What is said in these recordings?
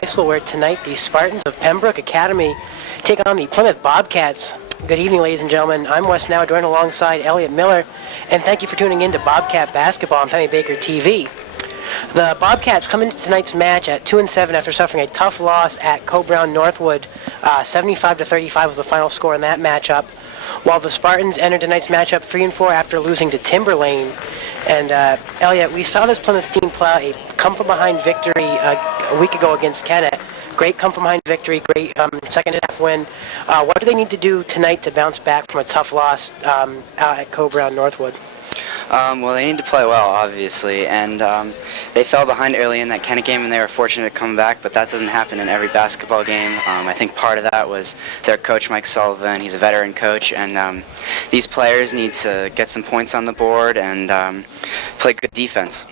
High School, where tonight the Spartans of Pembroke Academy take on the Plymouth Bobcats. Good evening, ladies and gentlemen. I'm Wes Now, joined alongside Elliot Miller, and thank you for tuning in to Bobcat Basketball on Penny Baker TV. The Bobcats come into tonight's match at 2-7 after suffering a tough loss at Co-Brown Northwood. 75-35 was the final score in that matchup, while the Spartans entered tonight's matchup 3-4 after losing to Timberlane. And Elliot, we saw this Plymouth team pull out a come-from-behind victory a week ago against Kennett. Great come-from-behind victory, great second-half win. What do they need to do tonight to bounce back from a tough loss out at Co-Brown Northwood? Well, they need to play well, obviously, and they fell behind early in that Kennett game, and they were fortunate to come back, but that doesn't happen in every basketball game. I think part of that was their coach, Mike Sullivan. He's a veteran coach, and these players need to get some points on the board and play good defense.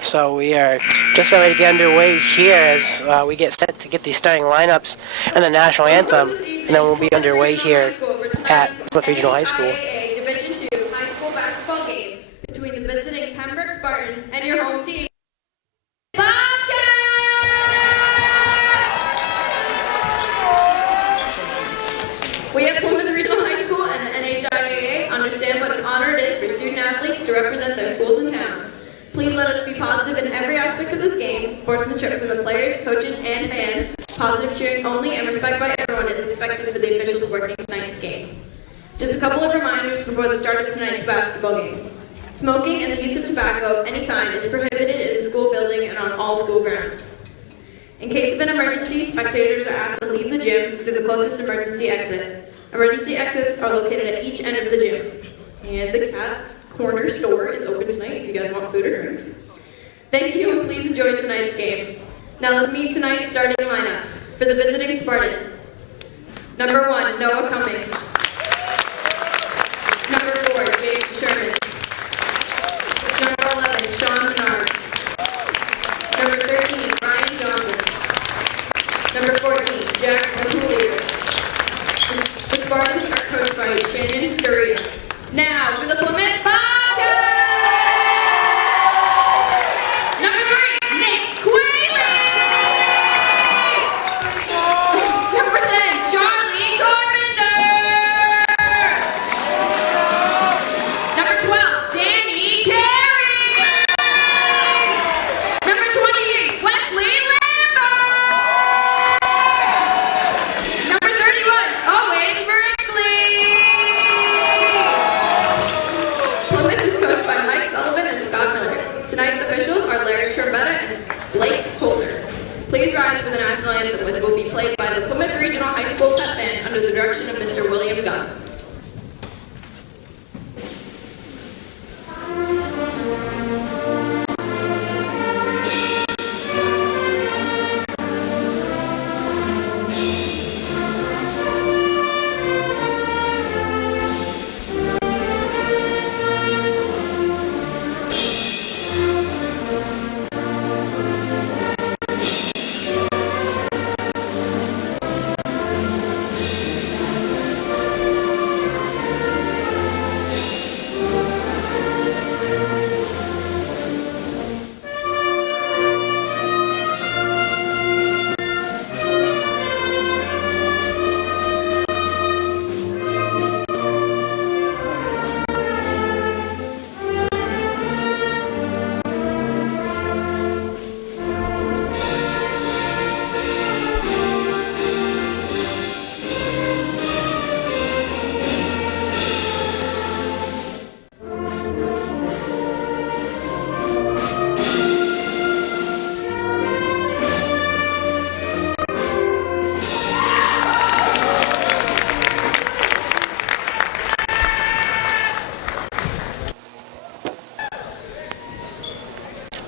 So we are just about ready to get underway here as we get set to get the starting lineups and the national anthem, and then we'll be underway here at Plymouth Regional High School. Division II high school basketball game between the visiting Pembroke Spartans and your home team, Bobcats! We at Plymouth Regional High School and the NHIAA understand what an honor it is for student athletes to represent their schools and towns. Please let us be positive in every aspect of this game, sportsmanship from the players, coaches, and fans, positive cheering only, and respect by everyone is expected for the officials working tonight's game. Just a couple of reminders before the start of tonight's basketball game. Smoking and the use of tobacco of any kind is prohibited in the school building and on all school grounds. In case of an emergency, spectators are asked to leave the gym through the closest emergency exit. Emergency exits are located at each end of the gym. And the Cat's Corner store is open tonight if you guys want food or drinks. Thank you, and please enjoy tonight's game. Now let's meet tonight's starting lineups. For the visiting Spartans, number 1, Noah Cummings. Number 4, James Sherman. Number 11, Sean Menard. Number 13, Ryan Johnson. Number 14, Jack McCoolier. The Spartans are coached by Shannon Scuria. Now for the Plymouth Bobcats! Number 3, Nick Quayle. Number 10, Charlie Carpenter. Number 12, Danny Carey. Number 28, Wesley Lambert. Number 31, Owen Berkeley. Plymouth is coached by Mike Sullivan and Scott Miller. Tonight's officials are Larry Trembetta and Blake Holder. Please rise for the national anthem, which will be played by the Plymouth Regional High School Pep Band under the direction of Mr. William Gunn.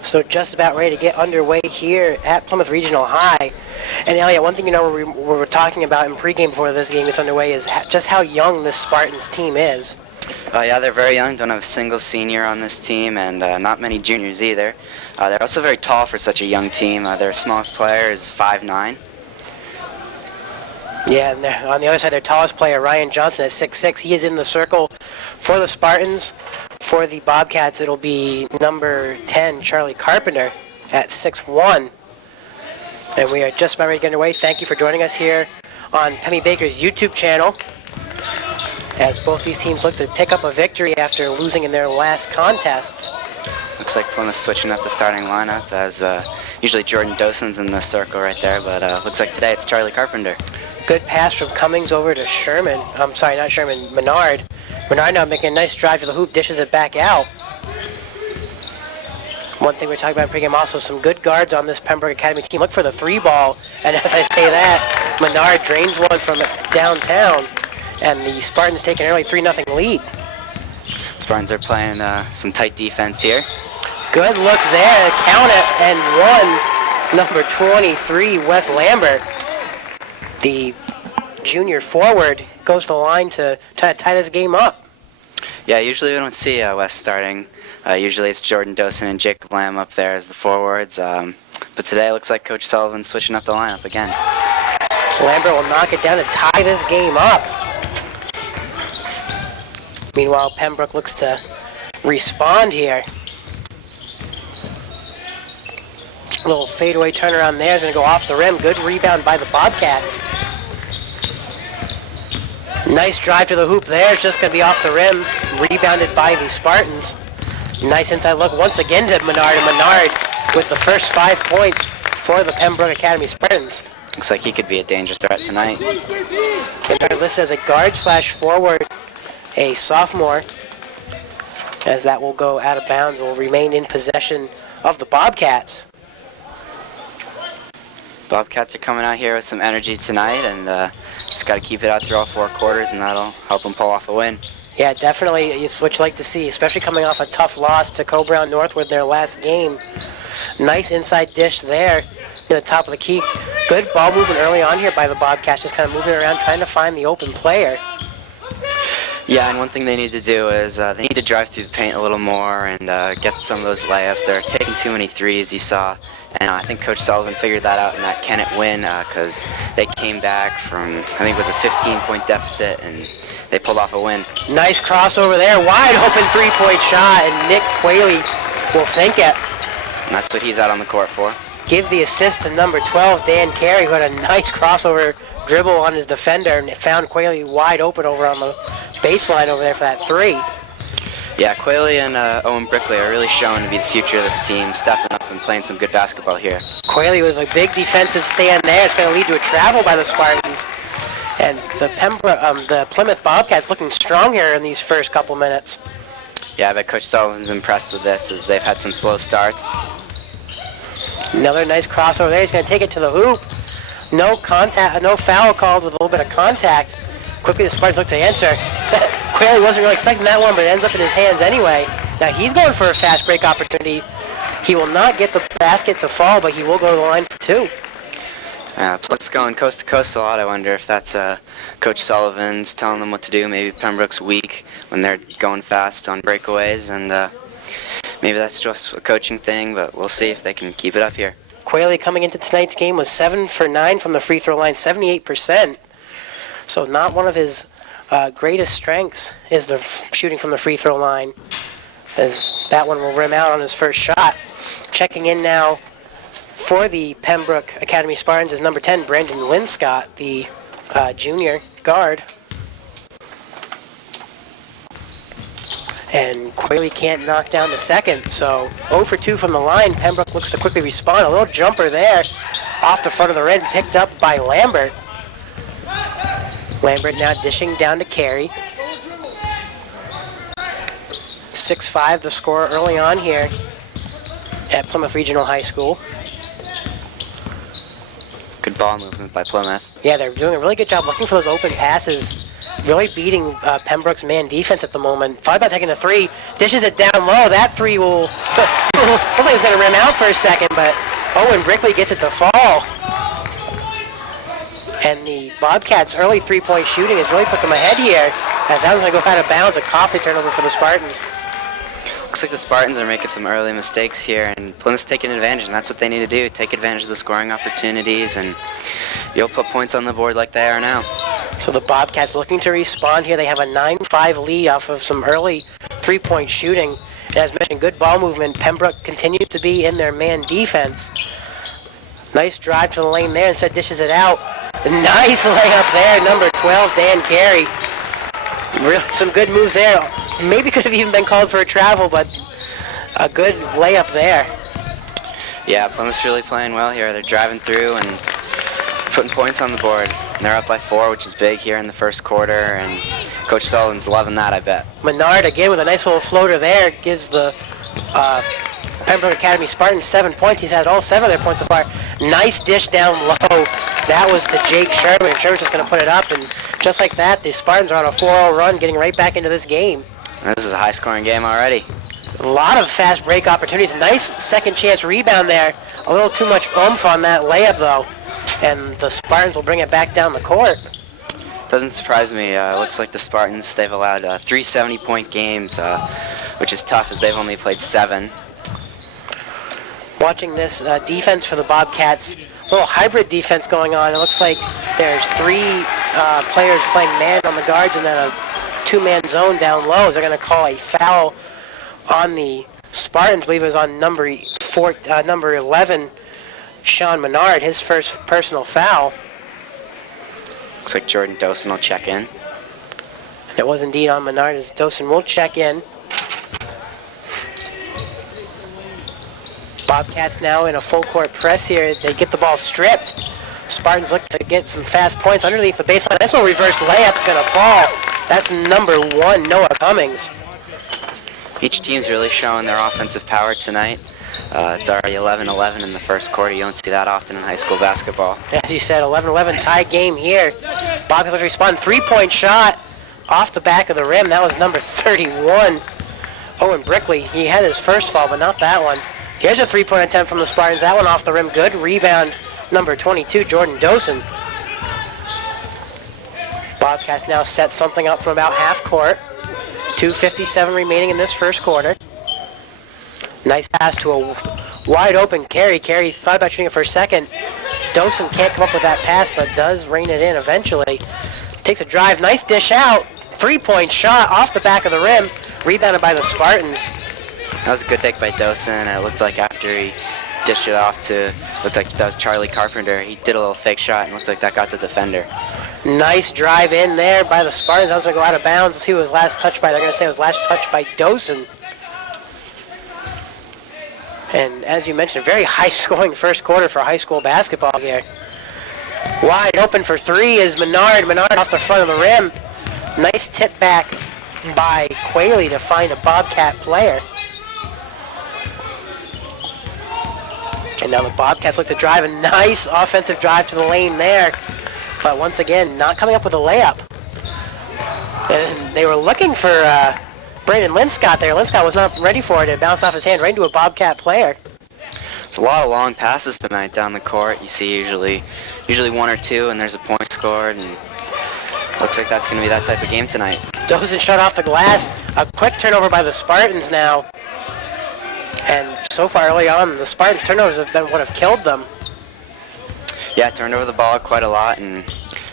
So just about ready to get underway here at Plymouth Regional High. And Elliot, one thing we were talking about in pregame before this game gets underway is just how young this Spartans team is. Yeah, they're very young, don't have a single senior on this team, and not many juniors either. They're also very tall for such a young team. Their smallest player is 5'9". Yeah, and on the other side, their tallest player, Ryan Johnson, at 6'6". He is in the circle for the Spartans. For the Bobcats, it'll be number 10, Charlie Carpenter, at 6'1". And we are just about ready to get underway. Thank you for joining us here on Pemmy Baker's YouTube channel, as both these teams look to pick up a victory after losing in their last contests. Looks like Plymouth switching up the starting lineup, as usually Jordan Dawson's in the circle right there, but looks like today it's Charlie Carpenter. Good pass from Cummings over to Sherman. I'm sorry, not Sherman, Menard. Menard now making a nice drive to the hoop, dishes it back out. One thing we're talking about in pregame, also some good guards on this Pembroke Academy team. Look for the three ball, and as I say that, Menard drains one from downtown, and the Spartans take an early 3-0 lead. Spartans are playing some tight defense here. Good look there, count it, and one, number 23, Wes Lambert. The junior forward goes to the line to try to tie this game up. Yeah, usually we don't see Wes starting. Usually it's Jordan Dawson and Jacob Lamb up there as the forwards. But today it looks like Coach Sullivan's switching up the lineup again. Lambert will knock it down to tie this game up. Meanwhile, Pembroke looks to respond here. Little fadeaway turnaround there is going to go off the rim. Good rebound by the Bobcats. Nice drive to the hoop there. It's just going to be off the rim. Rebounded by the Spartans. Nice inside look once again to Menard. And Menard with the first 5 points for the Pembroke Academy Spartans. Looks like he could be a dangerous threat tonight. Menard listed as a guard/forward, a sophomore, as that will go out of bounds, will remain in possession of the Bobcats. Bobcats are coming out here with some energy tonight, and just got to keep it out through all 4 quarters, and that'll help them pull off a win. Yeah, definitely. It's what you like to see, especially coming off a tough loss to Co-Brown Northwood their last game. Nice inside dish there near the top of the key. Good ball movement early on here by the Bobcats, just kind of moving around, trying to find the open player. Yeah, and one thing they need to do is they need to drive through the paint a little more and get some of those layups. They're taking too many threes, you saw. And I think Coach Sullivan figured that out in that Kennett win, because they came back from, I think it was a 15-point deficit, and they pulled off a win. Nice crossover there, wide open 3-point shot, and Nick Qualey will sink it. And that's what he's out on the court for. Give the assist to number 12, Dan Carey, who had a nice crossover dribble on his defender and found Qualey wide open over on the baseline over there for that three. Yeah, Qualey and Owen Brickley are really showing to be the future of this team, stepping up and playing some good basketball here. Qualey with a big defensive stand there. It's going to lead to a travel by the Spartans. And the Plymouth Bobcats looking strong here in these first couple minutes. Yeah, I bet Coach Sullivan's impressed with this, as they've had some slow starts. Another nice crossover there. He's going to take it to the hoop. No contact, no foul called with a little bit of contact. Quickly the Spartans look to answer. Qualey wasn't really expecting that one, but it ends up in his hands anyway. Now he's going for a fast break opportunity. He will not get the basket to fall, but he will go to the line for 2. Plus going coast to coast a lot. I wonder if that's Coach Sullivan's telling them what to do. Maybe Pembroke's weak when they're going fast on breakaways, and maybe that's just a coaching thing, but we'll see if they can keep it up here. Qualey coming into tonight's game was 7 for 9 from the free throw line, 78%. So not one of his greatest strengths is the shooting from the free throw line, as that one will rim out on his first shot. Checking in now for the Pembroke Academy Spartans is number 10, Brandon Linscott, the junior guard. And Qualey can't knock down the second, so 0 for 2 from the line. Pembroke looks to quickly respond. A little jumper there off the front of the rim, picked up by Lambert. Lambert now dishing down to Carey. 6-5 the score early on here at Plymouth Regional High School. Good ball movement by Plymouth. Yeah, they're doing a really good job looking for those open passes, really beating Pembroke's man defense at the moment. Followed by taking the three, dishes it down low. That three will look like it's going to rim out for a second, but Owen Brickley gets it to fall. And the Bobcats' early 3-point shooting has really put them ahead here, as that one's going to go out of bounds, a costly turnover for the Spartans. Looks like the Spartans are making some early mistakes here, and Plymouth's taking advantage, and that's what they need to do, take advantage of the scoring opportunities, and you'll put points on the board like they are now. So the Bobcats looking to respond here. They have a 9-5 lead off of some early 3-point shooting. And as mentioned, good ball movement. Pembroke continues to be in their man defense. Nice drive to the lane there, instead dishes it out. Nice layup there, number 12, Dan Carey. Really some good moves there. Maybe could have even been called for a travel, but a good layup there. Yeah, Plymouth's really playing well here. They're driving through and putting points on the board. And they're up by 4, which is big here in the first quarter, and Coach Sullivan's loving that, I bet. Menard again with a nice little floater there. Gives the Pembroke Academy Spartans 7 points. He's had all 7 of their points so far. Nice dish down low. That was to Jake Sherman, and Sherman's just going to put it up. And just like that, the Spartans are on a 4-0 run, getting right back into this game. This is a high-scoring game already. A lot of fast break opportunities. Nice second chance rebound there. A little too much oomph on that layup, though. And the Spartans will bring it back down the court. Doesn't surprise me. It looks like the Spartans, they've allowed 3 70-point games, which is tough as they've only played 7. Watching this defense for the Bobcats, a little hybrid defense going on. It looks like there's 3 players playing man on the guards and then a 2-man zone down low. They're going to call a foul on the Spartans. I believe it was on number 11, Sean Menard, his first personal foul. Looks like Jordan Dosen will check in. And it was indeed on Menard, as Dosen will check in. Bobcats now in a full court press here. They get the ball stripped. Spartans look to get some fast points underneath the baseline. This little reverse layup's going to fall. That's number 1, Noah Cummings. Each team's really showing their offensive power tonight. It's already 11-11 in the first quarter. You don't see that often in high school basketball. As you said, 11-11 tie game here. Bobcats will respond. 3-point shot off the back of the rim. That was number 31, Owen Brickley. He had his first fall, but not that one. Here's a 3-point attempt from the Spartans. That one off the rim. Good rebound, number 22, Jordan Dosen. Bobcats now set something up from about half court. 2:57 remaining in this first quarter. Nice pass to a wide open Carey. Carey thought about shooting it for a second. Dosen can't come up with that pass, but does rein it in eventually. Takes a drive. Nice dish out. 3-point shot off the back of the rim. Rebounded by the Spartans. That was a good take by Dosen. It looked like after he dished it off to, looked like that was Charlie Carpenter, he did a little fake shot and looked like that got the defender. Nice drive in there by the Spartans. That was going to go out of bounds. Let's see who was last touched by. They're going to say it was last touched by Dosen. And as you mentioned, a very high-scoring first quarter for high school basketball here. Wide open for 3 is Menard. Menard off the front of the rim. Nice tip back by Quayle to find a Bobcat player. And now the Bobcats look to drive. A nice offensive drive to the lane there. But once again, not coming up with a layup. And they were looking for Brandon Linscott there. Linscott was not ready for it. It bounced off his hand right into a Bobcat player. There's a lot of long passes tonight down the court. You see usually 1 or 2, and there's a point scored, and looks like that's going to be that type of game tonight. Dosen shut off the glass. A quick turnover by the Spartans now. And so far early on, the Spartans' turnovers have been what have killed them. Yeah, turned over the ball quite a lot, and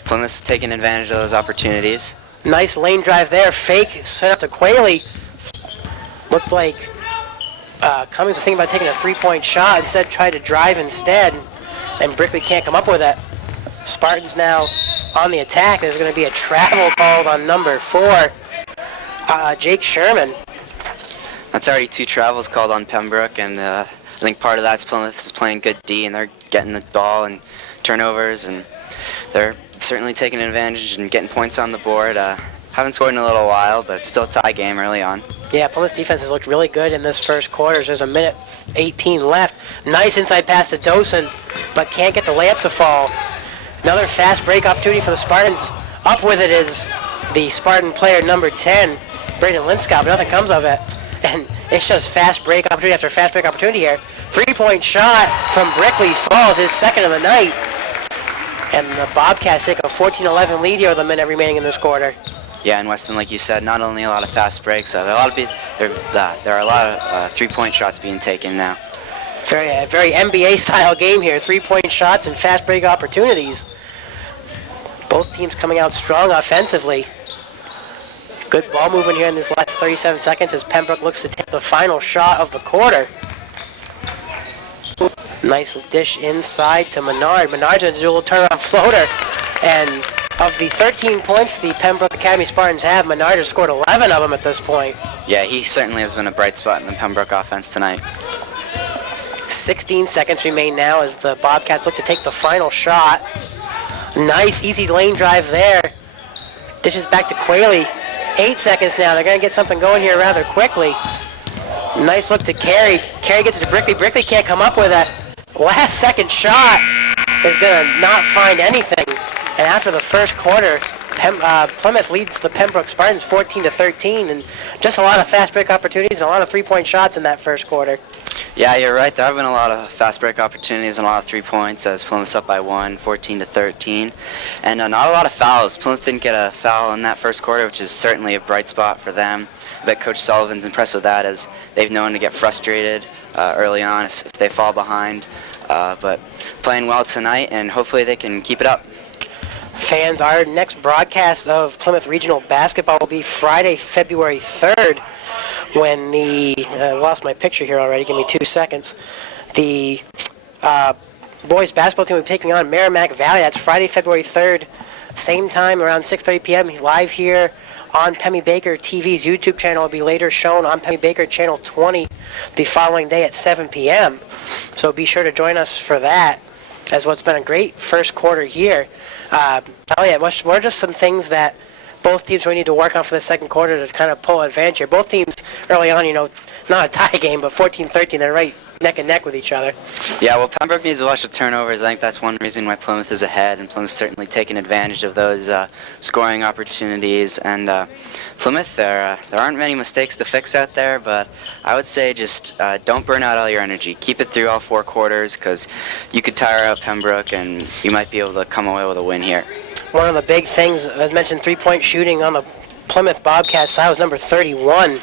Plymouth's taking advantage of those opportunities. Nice lane drive there. Fake sent up to Quayle. Looked like Cummings was thinking about taking a 3-point shot. Instead, tried to drive instead. And Brickley can't come up with it. Spartans now on the attack. There's going to be a travel called on number 4, Jake Sherman. That's already 2 travels called on Pembroke, and I think part of that's Plymouth is playing good D, and they're getting the ball and turnovers, and they're certainly taking advantage and getting points on the board. Haven't scored in a little while, but it's still a tie game early on. Yeah, Plymouth's defense has looked really good in this first quarter. There's a minute 18 left. Nice inside pass to Dosen, but can't get the layup to fall. Another fast break opportunity for the Spartans. Up with it is the Spartan player number 10, Braden Linscott, but nothing comes of it. And it's just fast break opportunity after fast break opportunity here. 3-point shot from Brickley falls, his second of the night. And the Bobcats take a 14-11 lead here with a minute remaining in this quarter. Yeah, and Weston, like you said, not only a lot of fast breaks, there are a lot of 3-point shots being taken now. Very NBA-style game here. 3-point shots and fast break opportunities. Both teams coming out strong offensively. Good ball movement here in this last 37 seconds as Pembroke looks to take the final shot of the quarter. Nice dish inside to Menard. Menard's going to do a little turnaround floater. And of the 13 points the Pembroke Academy Spartans have, Menard has scored 11 of them at this point. Yeah, he certainly has been a bright spot in the Pembroke offense tonight. 16 seconds remain now as the Bobcats look to take the final shot. Nice, easy lane drive there. Dishes back to Quayle. 8 seconds now. They're going to get something going here rather quickly. Nice look to Carey. Carey gets it to Brickley. Brickley can't come up with that. Last second shot is going to not find anything. And after the first quarter, Plymouth leads the Pembroke Spartans 14-13, and just a lot of fast break opportunities and a lot of three-point shots in that first quarter. Yeah, you're right. There have been a lot of fast break opportunities and a lot of 3 points as Plymouth's up by 1, 14-13. And not a lot of fouls. Plymouth didn't get a foul in that first quarter, which is certainly a bright spot for them. I bet Coach Sullivan's impressed with that, as they've known to get frustrated early on if they fall behind. But playing well tonight, and hopefully they can keep it up. Fans, our next broadcast of Plymouth Regional Basketball will be Friday, February 3rd, when I lost my picture here already, give me 2 seconds. The boys basketball team will be taking on Merrimack Valley. That's Friday, February 3rd, same time, around 6:30 p.m., live here on Pemmy Baker TV's YouTube channel. Will be later shown on Pemmy Baker Channel 20 the following day at 7 p.m. So be sure to join us for that, as what's been a great first quarter here. What are just some things that both teams really need to work on for the second quarter to kind of pull advantage here? Both teams early on, not a tie game, but 14-13, they're right neck and neck with each other. Yeah, well, Pembroke needs to watch the turnovers. I think that's one reason why Plymouth is ahead, and Plymouth's certainly taking advantage of those scoring opportunities. And Plymouth, there aren't many mistakes to fix out there, but I would say just don't burn out all your energy. Keep it through all 4 quarters, because you could tire out Pembroke, and you might be able to come away with a win here. One of the big things, as mentioned, 3-point shooting on the Plymouth Bobcats side was number 31.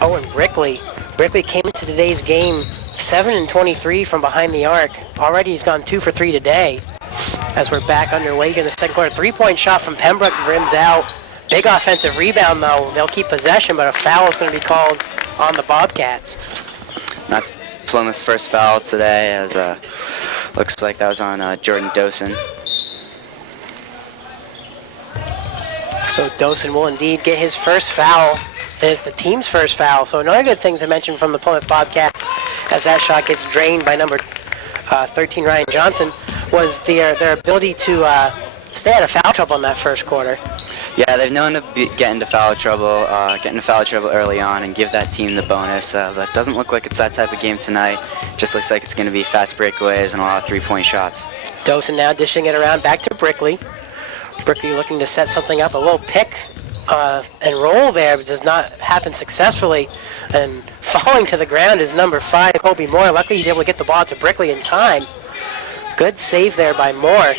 Owen Brickley. Brickley came into today's game 7-23 from behind the arc. Already he's gone 2 for 3 today. As we're back underway here in the second quarter, 3-point shot from Pembroke rims out. Big offensive rebound though. They'll keep possession, but a foul is going to be called on the Bobcats. That's Plymouth's first foul today, as looks like that was on Jordan Dosen. So Dosen will indeed get his first foul. And it's the team's first foul. So another good thing to mention from the Plymouth Bobcats, as that shot gets drained by number 13 Ryan Johnson, was their ability to stay out of foul trouble in that first quarter. Yeah, they've known to get into foul trouble early on and give that team the bonus. But it doesn't look like it's that type of game tonight. Just looks like it's going to be fast breakaways and a lot of 3-point shots. Dosen now dishing it around back to Brickley. Brickley looking to set something up, a little pick and roll there, but does not happen successfully. And falling to the ground is number 5, Colby Moore. Luckily he's able to get the ball to Brickley in time. Good save there by Moore.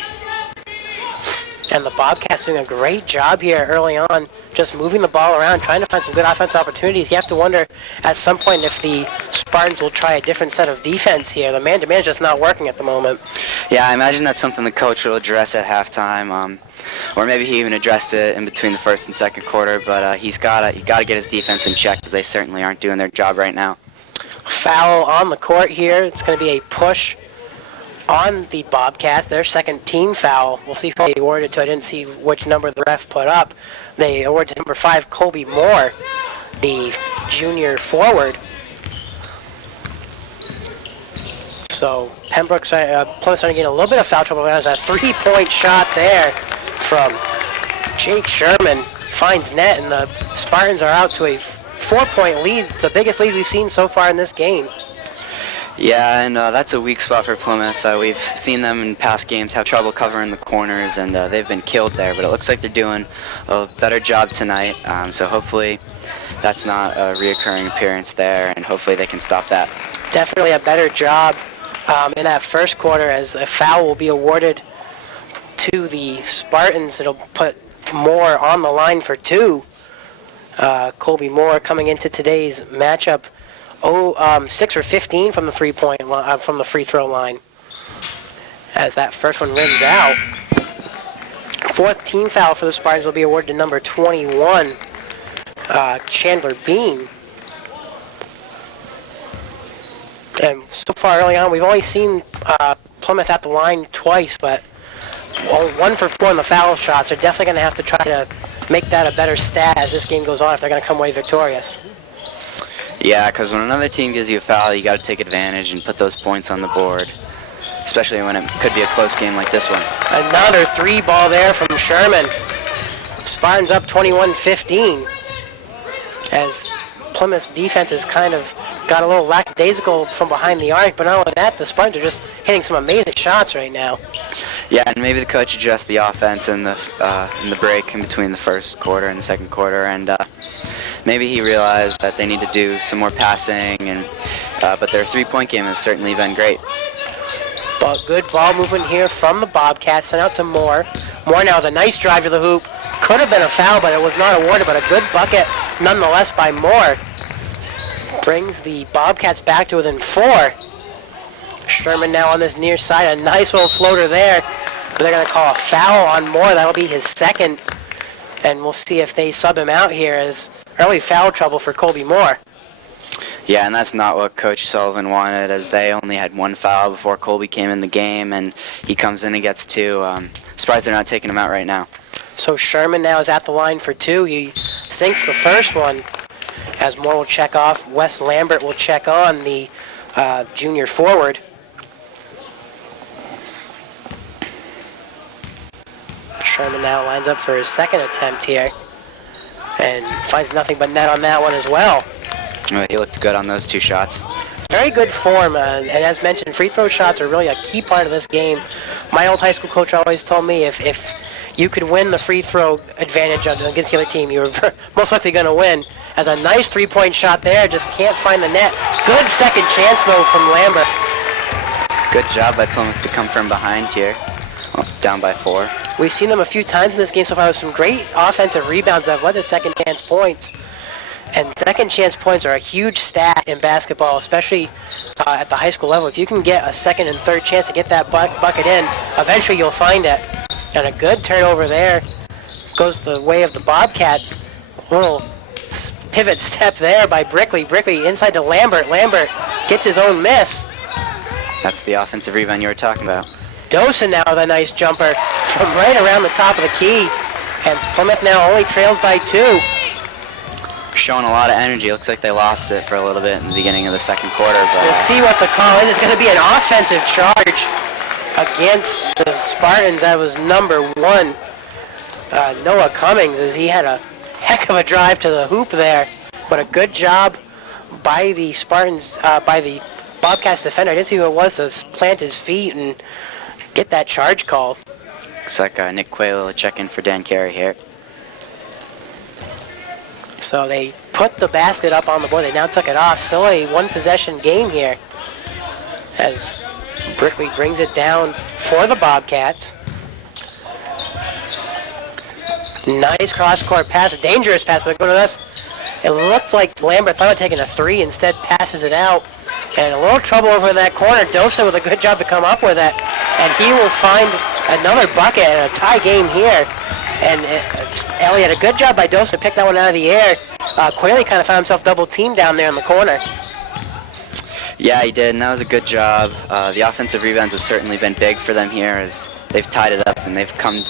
And the Bobcats doing a great job here early on, just moving the ball around, trying to find some good offensive opportunities. You have to wonder at some point if the Spartans will try a different set of defense here. The man-to-man is just not working at the moment. Yeah, I imagine that's something the coach will address at halftime, or maybe he even addressed it in between the first and second quarter. But he's got to get his defense in check, because they certainly aren't doing their job right now. Foul on the court here. It's going to be a push on the Bobcats, their second team foul. We'll see who they awarded to. I didn't see which number the ref put up. They awarded to number 5, Colby Moore, the junior forward. So Pembroke's Plymouth starting to get a little bit of foul trouble. There's a 3-point shot there from Jake Sherman. Finds net, and the Spartans are out to a 4-point lead, the biggest lead we've seen so far in this game. Yeah, and that's a weak spot for Plymouth. We've seen them in past games have trouble covering the corners, and they've been killed there. But it looks like they're doing a better job tonight. So hopefully that's not a reoccurring appearance there, and hopefully they can stop that. Definitely a better job in that first quarter, as a foul will be awarded to the Spartans. It'll put Moore on the line for 2. Colby Moore coming into today's matchup 6 for 15 from the from the free throw line, as that first one rims out. 4th team foul for the Spartans will be awarded to number 21, Chandler Bean. And so far early on, we've only seen Plymouth at the line twice, but 1 for 4 in the foul shots. They're definitely going to have to try to make that a better stat as this game goes on if they're going to come away victorious. Yeah, because when another team gives you a foul, you got to take advantage and put those points on the board, especially when it could be a close game like this one. Another 3 ball there from Sherman. Spartans up 21-15 as Plymouth's defense has kind of got a little lackadaisical from behind the arc, but not only that, the Spartans are just hitting some amazing shots right now. Yeah, and maybe the coach adjusts the offense in the break in between the first quarter and the second quarter, and maybe he realized that they need to do some more passing, and but their three-point game has certainly been great. But good ball movement here from the Bobcats, sent out to Moore. Moore now with a nice drive to the hoop. Could have been a foul, but it was not awarded, but a good bucket nonetheless by Moore. Brings the Bobcats back to within 4. Sherman now on this near side, a nice little floater there. But they're going to call a foul on Moore. That'll be his second. And we'll see if they sub him out here as early foul trouble for Colby Moore. Yeah, and that's not what Coach Sullivan wanted, as they only had 1 foul before Colby came in the game, and he comes in and gets 2. Surprised they're not taking him out right now. So Sherman now is at the line for 2. He sinks the first one as Moore will check off. Wes Lambert will check on the junior forward. Sherman now lines up for his second attempt here and finds nothing but net on that one as well. He looked good on those 2 shots. Very good form, and as mentioned, free throw shots are really a key part of this game. My old high school coach always told me if you could win the free throw advantage against the other team, you were most likely going to win. As a nice three-point shot there, just can't find the net. Good second chance, though, from Lambert. Good job by Plymouth to come from behind here, down by 4. We've seen them a few times in this game so far with some great offensive rebounds that have led to second chance points. And second chance points are a huge stat in basketball, especially at the high school level. If you can get a second and third chance to get that bucket in, eventually you'll find it. And a good turnover there goes the way of the Bobcats. Little pivot step there by Brickley. Brickley inside to Lambert. Lambert gets his own miss. That's the offensive rebound you were talking about. Dosen now with a nice jumper from right around the top of the key. And Plymouth now only trails by 2. Showing a lot of energy. Looks like they lost it for a little bit in the beginning of the second quarter. But we'll see what the call is. It's going to be an offensive charge against the Spartans. That was number 1, Noah Cummings, as he had a heck of a drive to the hoop there. But a good job by the Spartans, by the Bobcats defender. I didn't see who it was to plant his feet and get that charge called. Looks like Nick Quayle will check in for Dan Carey here. So they put the basket up on the board. They now took it off. Still a 1-possession game here as Brickley brings it down for the Bobcats. Nice cross-court pass, a dangerous pass, but go to us. It looked like Lambert thought of taking a 3, instead passes it out. And a little trouble over in that corner. Dosen with a good job to come up with it. And he will find another bucket and a tie game here. And Elliott, a good job by Dosen to pick that one out of the air. Quayle kind of found himself double-teamed down there in the corner. Yeah, he did, and that was a good job. The offensive rebounds have certainly been big for them here as they've tied it up and they've come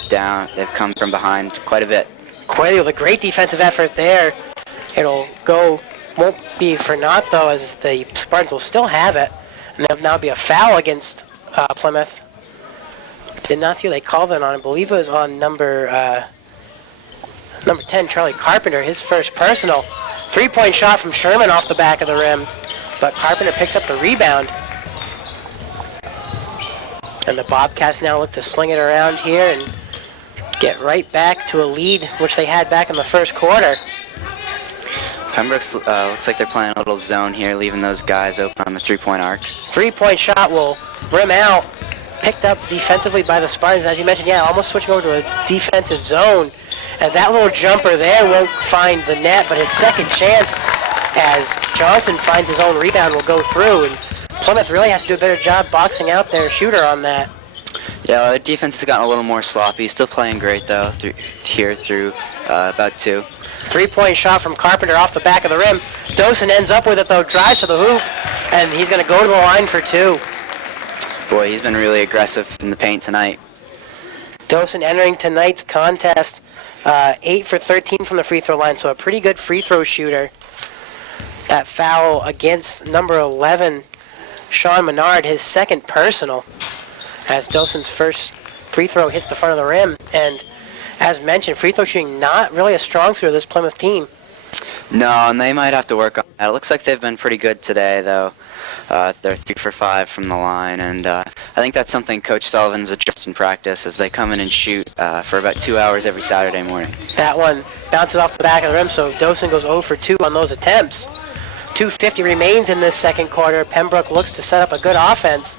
from behind quite a bit. Quayle with a great defensive effort there. It'll go, won't be for naught though, as the Spartans will still have it. And there'll now be a foul against Plymouth. Did not see who they called it on. I believe it was on number 10, Charlie Carpenter, his first personal. 3-point shot from Sherman off the back of the rim, but Carpenter picks up the rebound. And the Bobcats now look to swing it around here and get right back to a lead, which they had back in the first quarter. Pembroke looks like they're playing a little zone here, leaving those guys open on the 3-point arc. 3-point shot will rim out. Picked up defensively by the Spartans. As you mentioned, yeah, almost switching over to a defensive zone. As that little jumper there won't find the net, but his second chance as Johnson finds his own rebound will go through. And Plymouth really has to do a better job boxing out their shooter on that. Yeah, well, their defense has gotten a little more sloppy. Still playing great, though, through about 2. 3-point shot from Carpenter off the back of the rim. Dosen ends up with it, though, drives to the hoop, And he's going to go to the line for 2. Boy, he's been really aggressive in the paint tonight. Dosen entering tonight's contest, 8 for 13 from the free throw line, so a pretty good free throw shooter. That foul against number 11, Sean Menard, his second personal, as Dosen's first free throw hits the front of the rim. And as mentioned, free throw shooting not really a strong suit of this Plymouth team. No, and they might have to work on that. It looks like they've been pretty good today, though. They're 3 for 5 from the line, and I think that's something Coach Sullivan's addressed in practice as they come in and shoot for about 2 hours every Saturday morning. That one bounces off the back of the rim, so Dosen goes 0 for 2 on those attempts. 2:50 remains in this second quarter. Pembroke looks to set up a good offense.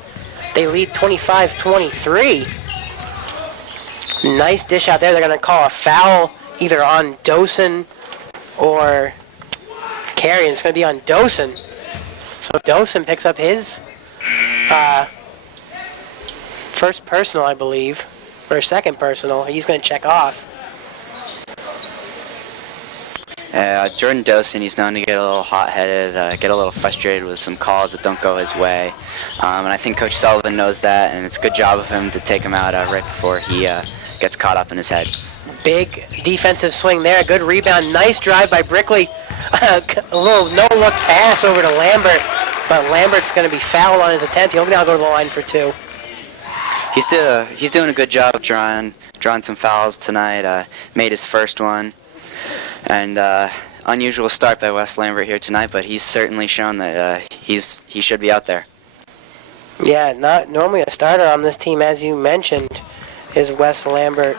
They lead 25-23. Nice dish out there. They're going to call a foul either on Dosen or Carey, and it's going to be on Dosen. So Dosen picks up his first personal, I believe, or second personal. He's going to check off. Jordan Dosen, he's known to get a little hot-headed, get a little frustrated with some calls that don't go his way. And I think Coach Sullivan knows that, and it's a good job of him to take him out right before he gets caught up in his head. Big defensive swing there. Good rebound. Nice drive by Brickley. A little no-look pass over to Lambert, but Lambert's going to be fouled on his attempt. He'll now go to the line for 2. He's doing a good job of drawing some fouls tonight. Made his first one. And unusual start by Wes Lambert here tonight, but he's certainly shown that he should be out there. Yeah, not normally a starter on this team, as you mentioned, is Wes Lambert.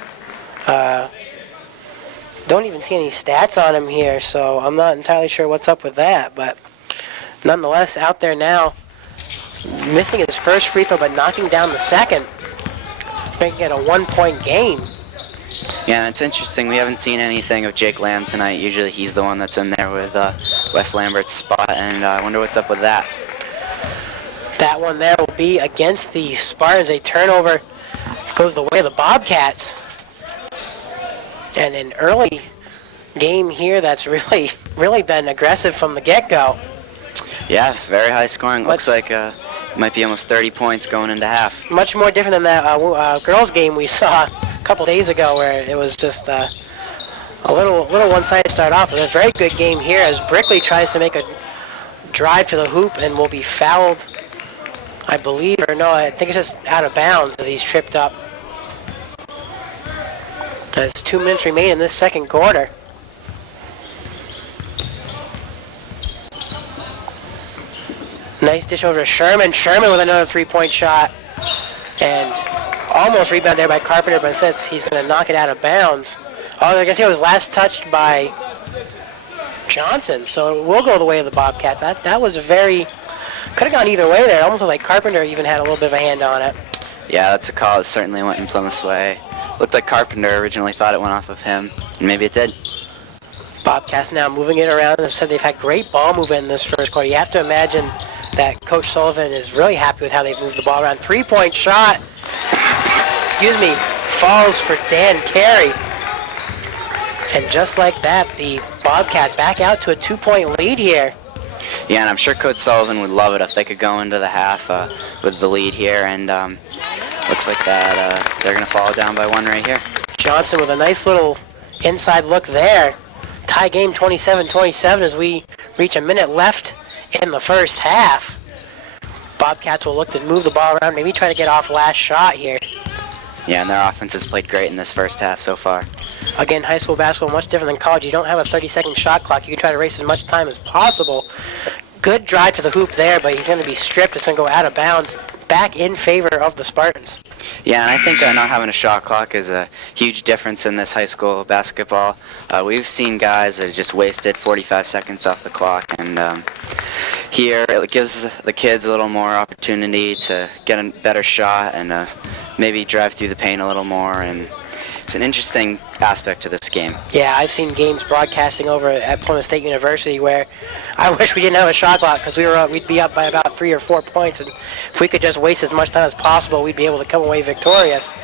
Don't even see any stats on him here, so I'm not entirely sure what's up with that, but nonetheless, out there now, missing his first free throw, but knocking down the second, making it a 1-point game. Yeah, it's interesting. We haven't seen anything of Jake Lamb tonight. Usually he's the one that's in there with Wes Lambert's spot, and I wonder what's up with that. That one there will be against the Spartans. A turnover goes the way of the Bobcats. And an early game here that's really been aggressive from the get-go. Yeah, very high scoring. Looks like it might be almost 30 points going into half. Much more different than that girls game we saw a couple days ago, where it was just a little one-sided start off. But a very good game here as Brickley tries to make a drive to the hoop and will be fouled, I believe, or no, I think it's just out of bounds as he's tripped up. There's 2 minutes remain in this second quarter. Nice dish over to Sherman. Sherman with another 3-point shot. And almost rebounded there by Carpenter, but it says he's going to knock it out of bounds. Oh, I guess it was last touched by Johnson. So it will go the way of the Bobcats. That was very... Could have gone either way there. It almost looked like Carpenter even had a little bit of a hand on it. Yeah, that's a call that certainly went in Plymouth's way. Looked like Carpenter originally thought it went off of him, and maybe it did. Bobcats now moving it around. As I said, they've had great ball movement in this first quarter. You have to imagine that Coach Sullivan is really happy with how they've moved the ball around. 3-point shot, falls for Dan Carey. And just like that, the Bobcats back out to a 2-point lead here. Yeah, and I'm sure Coach Sullivan would love it if they could go into the half with the lead here, and looks like that they're going to fall down by 1 right here. Johnson with a nice little inside look there. Tie game 27-27 as we reach a minute left in the first half. Bobcats will look to move the ball around, maybe try to get off last shot here. Yeah, and their offense has played great in this first half so far. Again, high school basketball, much different than college. You don't have a 30-second shot clock. You can try to race as much time as possible. Good drive to the hoop there, but he's going to be stripped. It's going to go out of bounds, back in favor of the Spartans. Yeah, and I think not having a shot clock is a huge difference in this high school basketball. We've seen guys that have just wasted 45 seconds off the clock, and here it gives the kids a little more opportunity to get a better shot and maybe drive through the paint a little more, and it's an interesting aspect to this game. Yeah, I've seen games broadcasting over at Plymouth State University where I wish we didn't have a shot clock because we'd be up by about 3 or 4 points, and if we could just waste as much time as possible, we'd be able to come away victorious.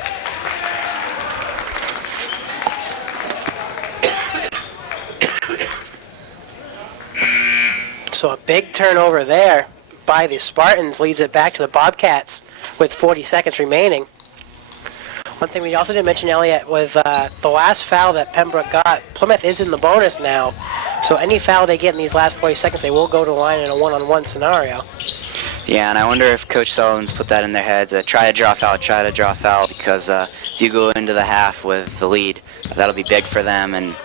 So a big turnover there by the Spartans leads it back to the Bobcats with 40 seconds remaining. One thing we also didn't mention, Elliot, was the last foul that Pembroke got. Plymouth is in the bonus now, so any foul they get in these last 40 seconds, they will go to the line in a one-on-one scenario. Yeah, and I wonder if Coach Sullivan's put that in their heads, try to draw foul, because if you go into the half with the lead, that'll be big for them, and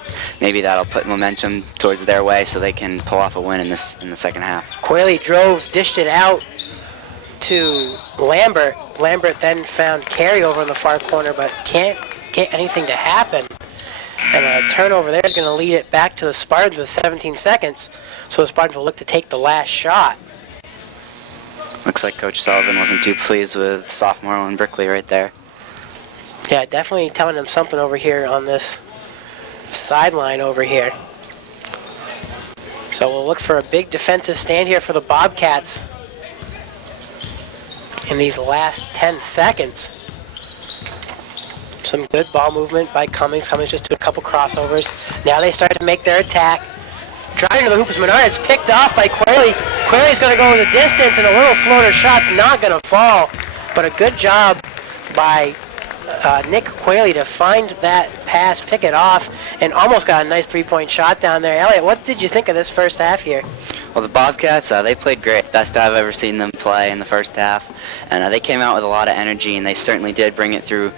maybe that'll put momentum towards their way so they can pull off a win in the second half. Quayle dished it out to Lambert. Lambert then found Carey over in the far corner, but can't get anything to happen. And a turnover there is going to lead it back to the Spartans with 17 seconds. So the Spartans will look to take the last shot. Looks like Coach Sullivan wasn't too pleased with sophomore Owen Brickley right there. Yeah, definitely telling him something over here on this sideline over here. So we'll look for a big defensive stand here for the Bobcats in these last 10 seconds. Some good ball movement by Cummings. Cummings just did a couple crossovers. Now they start to make their attack. Driving to the hoop is Menard. It's picked off by Quayle. Quayle's going to go the distance, and a little floater shot's not going to fall. But a good job by Nick Quayle to find that pass, pick it off, and almost got a nice three-point shot down there. Elliot, what did you think of this first half here? Well, the Bobcats, they played great. Best I've ever seen them play in the first half. And they came out with a lot of energy, and they certainly did bring it through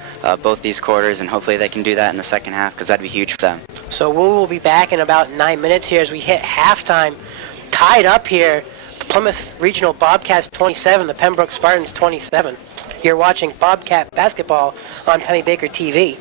both these quarters, and hopefully they can do that in the second half because that'd be huge for them. So we will be back in about 9 minutes here as we hit halftime. Tied up here, the Plymouth Regional Bobcats 27, the Pembroke Spartans 27. You're watching Bobcat basketball on Penny Baker TV.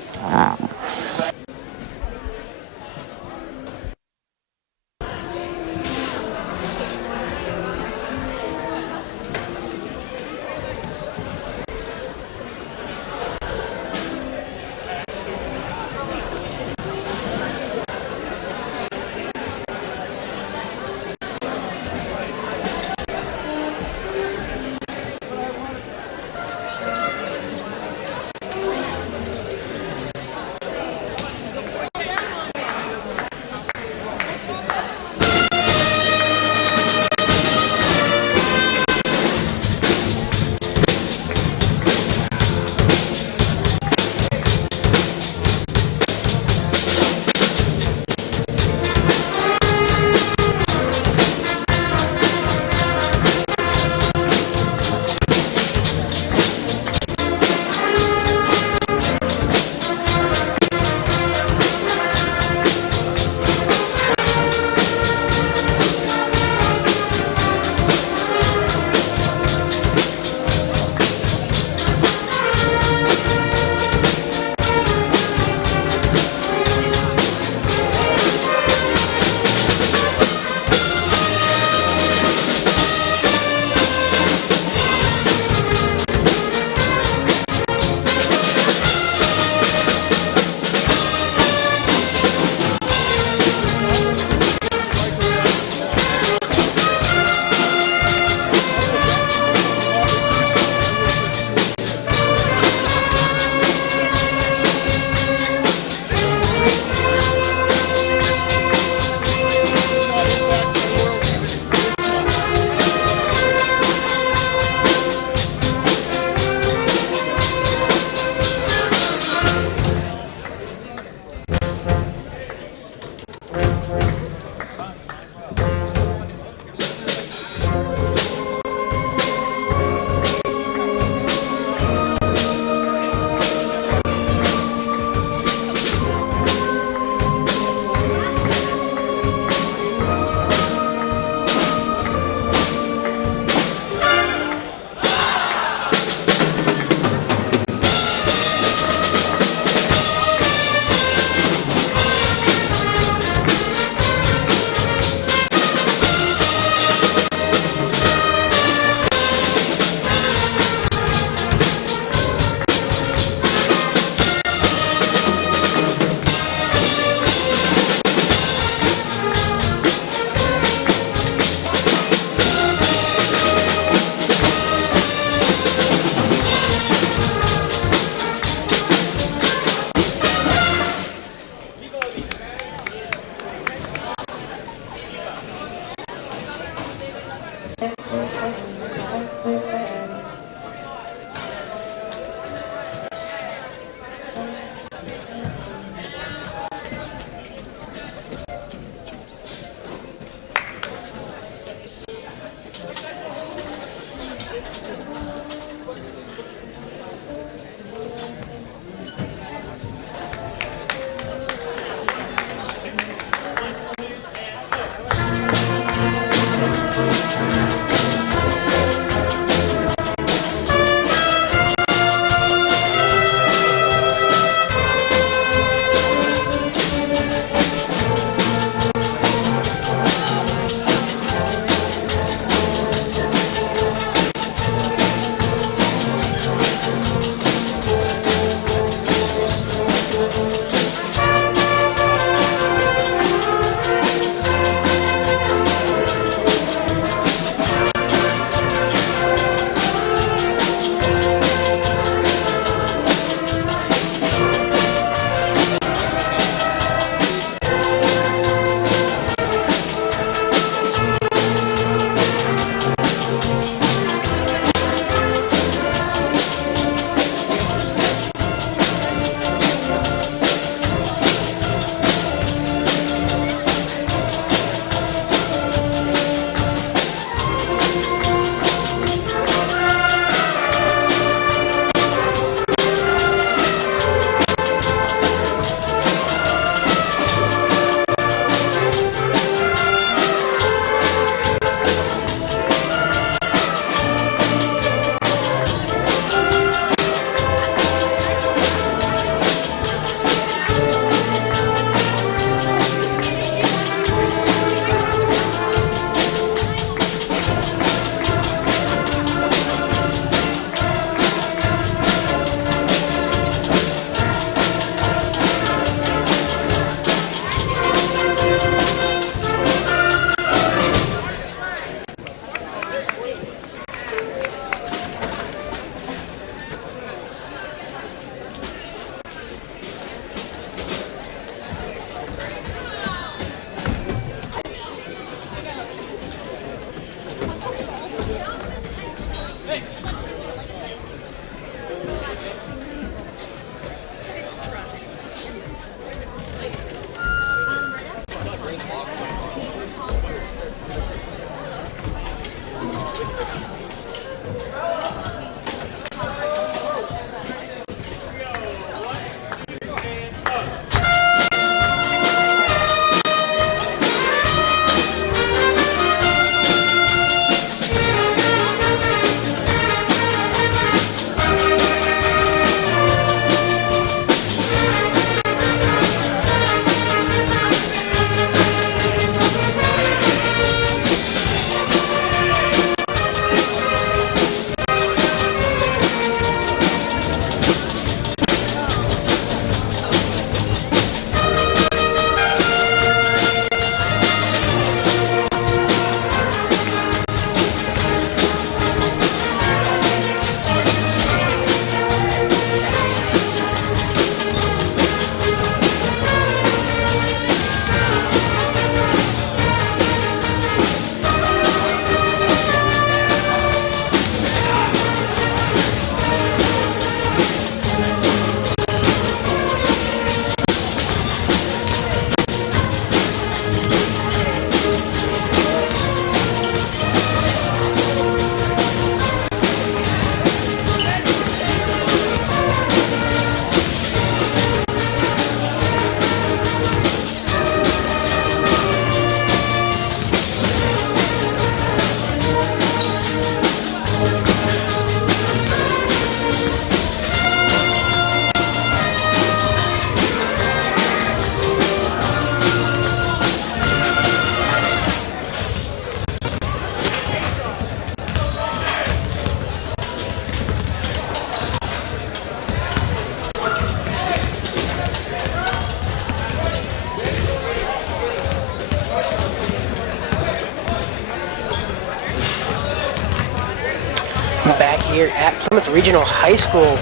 here at Plymouth Regional High School,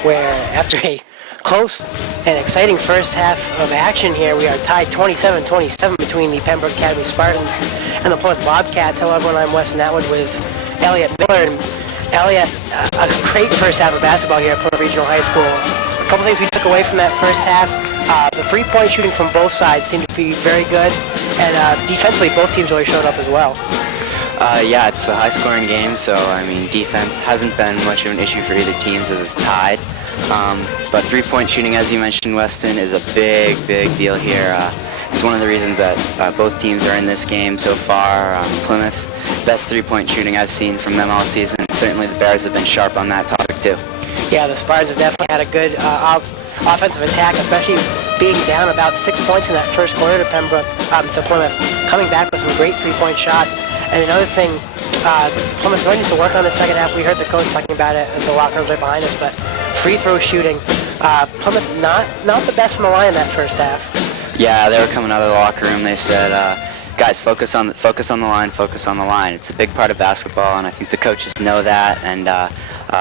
where after a close and exciting first half of action here, we are tied 27-27 between the Pembroke Academy Spartans and the Plymouth Bobcats. Hello everyone, I'm Wes Natwood with Elliot Miller. And Elliot, a great first half of basketball here at Plymouth Regional High School. A couple things we took away from that first half. The three-point shooting from both sides seemed to be very good, and defensively both teams really showed up as well. Yeah, it's a high-scoring game, so I mean, defense hasn't been much of an issue for either teams as it's tied. But three-point shooting, as you mentioned, Weston, is a big deal here. It's one of the reasons that both teams are in this game so far. Plymouth, best three-point shooting I've seen from them all season. Certainly the Bears have been sharp on that topic too. Yeah, the Spartans have definitely had a good offensive attack, especially being down about 6 points in that first quarter to Plymouth, coming back with some great three-point shots. And another thing, Plymouth really needs to work on the second half. We heard the coach talking about it as the locker room's right behind us, but free throw shooting, Plymouth not the best from the line in that first half. Yeah, they were coming out of the locker room. They said, guys, focus on the line. It's a big part of basketball, and I think the coaches know that. And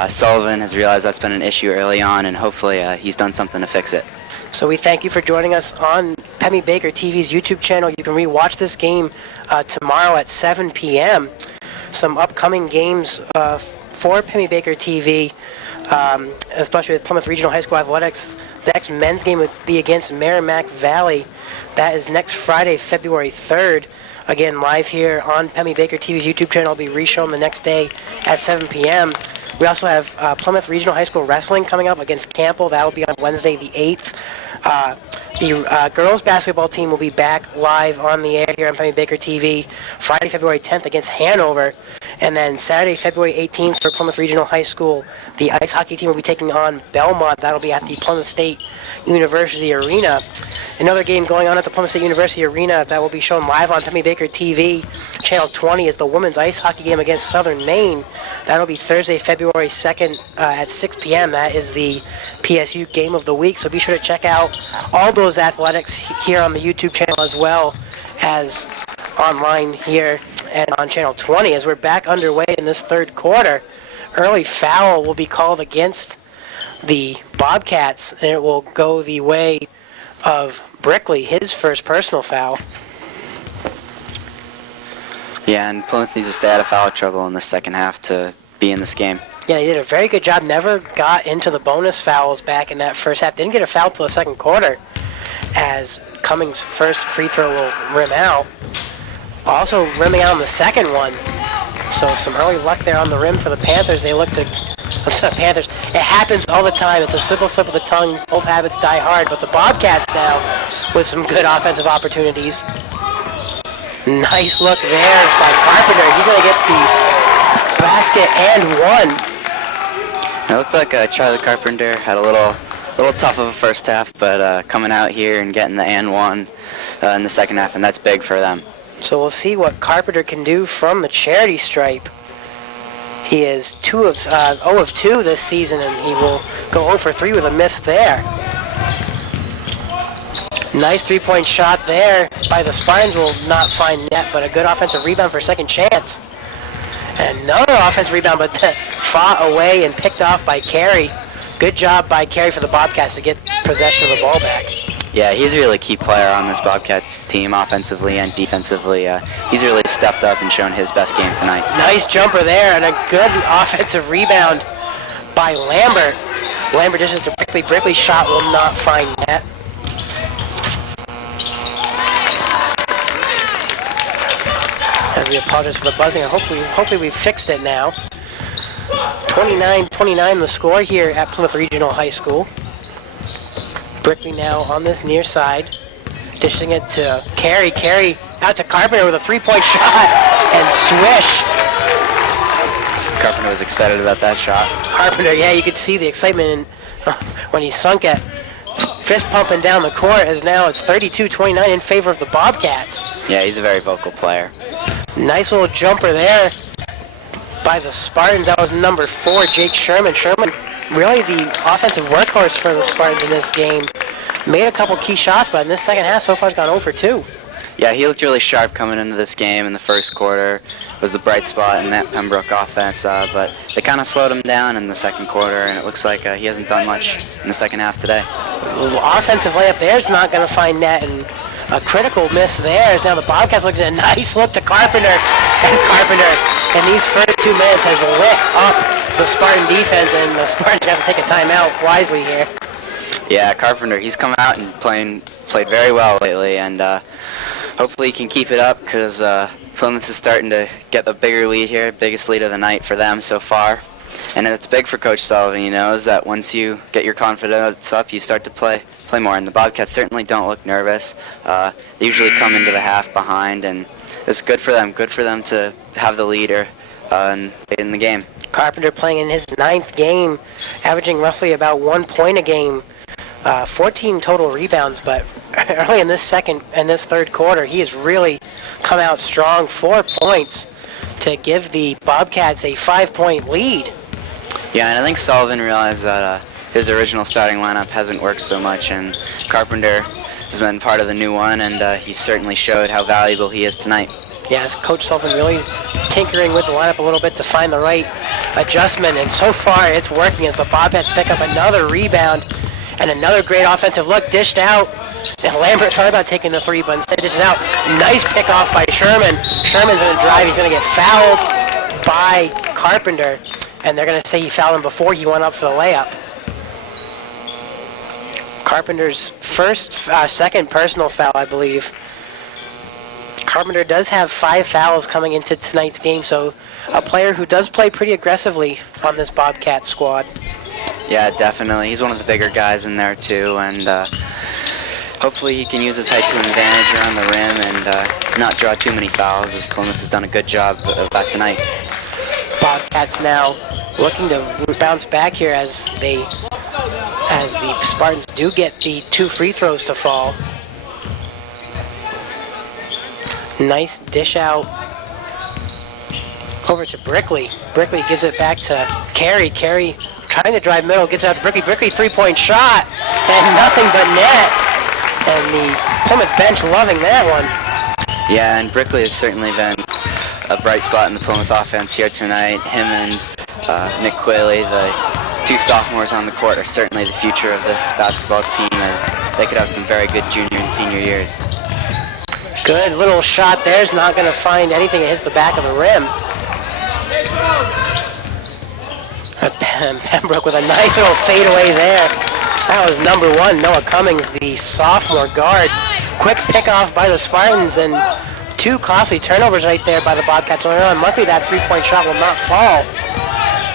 Sullivan has realized that's been an issue early on, and hopefully he's done something to fix it. So we thank you for joining us on Pemmy Baker TV's YouTube channel. You can re-watch this game tomorrow at 7 p.m. Some upcoming games for Pemmy Baker TV, especially with Plymouth Regional High School Athletics. The next men's game would be against Merrimack Valley. That is next Friday, February 3rd. Again, live here on Pemmy Baker TV's YouTube channel. It'll be reshown the next day at 7 p.m. We also have Plymouth Regional High School Wrestling coming up against Campbell. That will be on Wednesday the 8th. The girls basketball team will be back live on the air here on Pemmy Baker TV Friday, February 10th against Hanover. And then Saturday, February 18th for Plymouth Regional High School, the ice hockey team will be taking on Belmont. That'll be at the Plymouth State University Arena. Another game going on at the Plymouth State University Arena that will be shown live on Pemmy Baker TV, Channel 20, is the women's ice hockey game against Southern Maine. That'll be Thursday, February 2nd at 6 p.m. That is the PSU Game of the Week, so be sure to check out all those athletics here on the YouTube channel as well as online here and on Channel 20 as we're back underway in this third quarter. Early foul will be called against the Bobcats, and it will go the way of Brickley, his first personal foul. Yeah, and Plymouth needs to stay out of foul trouble in the second half to be in this game. Yeah, they did a very good job. Never got into the bonus fouls back in that first half. Didn't get a foul till the second quarter as Cummings' first free throw will rim out. Also rimming out on the second one. So some early luck there on the rim for the Panthers. They look to... Panthers. It happens all the time. It's a simple slip of the tongue. Old habits die hard. But the Bobcats now with some good offensive opportunities. Nice look there by Carpenter. He's going to get the basket and one. It looked like Charlie Carpenter had a little tough of a first half, but coming out here and getting the and one in the second half, and that's big for them. So we'll see what Carpenter can do from the charity stripe. He is 0 of 2 this season, and he will go 0 for 3 with a miss there. Nice three-point shot there by the Spartans, will not find net, but a good offensive rebound for second chance. And another offensive rebound, but fought away and picked off by Carey. Good job by Carey for the Bobcats to get possession of the ball back. Yeah, he's a really key player on this Bobcats team, offensively and defensively. He's really stepped up and shown his best game tonight. Nice jumper there, and a good offensive rebound by Lambert. Lambert dishes to Brickley. Brickley's shot will not find net. As we apologize for the buzzing, and hopefully we fixed it now. 29-29 the score here at Plymouth Regional High School. Brickley now on this near side, dishing it to Carey. Carey out to Carpenter with a three-point shot, and swish. Carpenter was excited about that shot. Carpenter, yeah, you could see the excitement when he sunk it. Fist pumping down the court, as now it's 32-29 in favor of the Bobcats. Yeah, he's a very vocal player. Nice little jumper there by the Spartans. That was number 4, Jake Sherman. Sherman, really the offensive workhorse for the Spartans in this game. Made a couple key shots, but in this second half so far has gone 0 for 2. Yeah, he looked really sharp coming into this game in the first quarter. Was the bright spot in that Pembroke offense, but they kind of slowed him down in the second quarter, and it looks like he hasn't done much in the second half today. Offensive layup there is not going to find net, and a critical miss there is now the Bobcats looking at a nice look to Carpenter, and Carpenter in these first 2 minutes has lit up the Spartan defense, and the Spartans have to take a timeout wisely here. Yeah, Carpenter, he's come out and played very well lately, and hopefully he can keep it up because Plymouth is starting to get a bigger lead here, biggest lead of the night for them so far. And it's big for Coach Sullivan. He knows that once you get your confidence up, you start to play more. And the Bobcats certainly don't look nervous. They usually come into the half behind, and it's good for them to have the leader in the game. Carpenter playing in his 9th game, averaging roughly about 1 point a game. 14 total rebounds, but early in this third quarter, he has really come out strong. 4 points to give the Bobcats a 5-point lead. Yeah, and I think Sullivan realized that his original starting lineup hasn't worked so much, and Carpenter has been part of the new one, and he certainly showed how valuable he is tonight. Yes, Coach Sullivan really tinkering with the lineup a little bit to find the right adjustment, and so far it's working as the Bobcats pick up another rebound. And another great offensive look, dished out. And Lambert thought about taking the 3, but instead dishes out. Nice pick off by Sherman. Sherman's going to drive. He's going to get fouled by Carpenter. And they're going to say he fouled him before he went up for the layup. Carpenter's second personal foul, I believe. Carpenter does have 5 fouls coming into tonight's game, so a player who does play pretty aggressively on this Bobcat squad. Yeah, definitely. He's one of the bigger guys in there, too, and hopefully he can use his height to an advantage around the rim and not draw too many fouls, as Plymouth has done a good job of that tonight. Bobcats now looking to bounce back here as the Spartans do get the 2 free throws to fall. Nice dish out over to Brickley. Brickley gives it back to Carey. Carey trying to drive middle, gets it out to Brickley. Brickley 3-point shot, and nothing but net. And the Plymouth bench loving that one. Yeah, and Brickley has certainly been a bright spot in the Plymouth offense here tonight. Him and Nick Quayle, the 2 sophomores on the court, are certainly the future of this basketball team, as they could have some very good junior and senior years. Good little shot there. Is not going to find anything. It hits the back of the rim. Pembroke with a nice little fadeaway there. That was number 1, Noah Cummings, the sophomore guard. Quick pick off by the Spartans, and 2 costly turnovers right there by the Bobcats earlier on. Luckily that 3-point shot will not fall.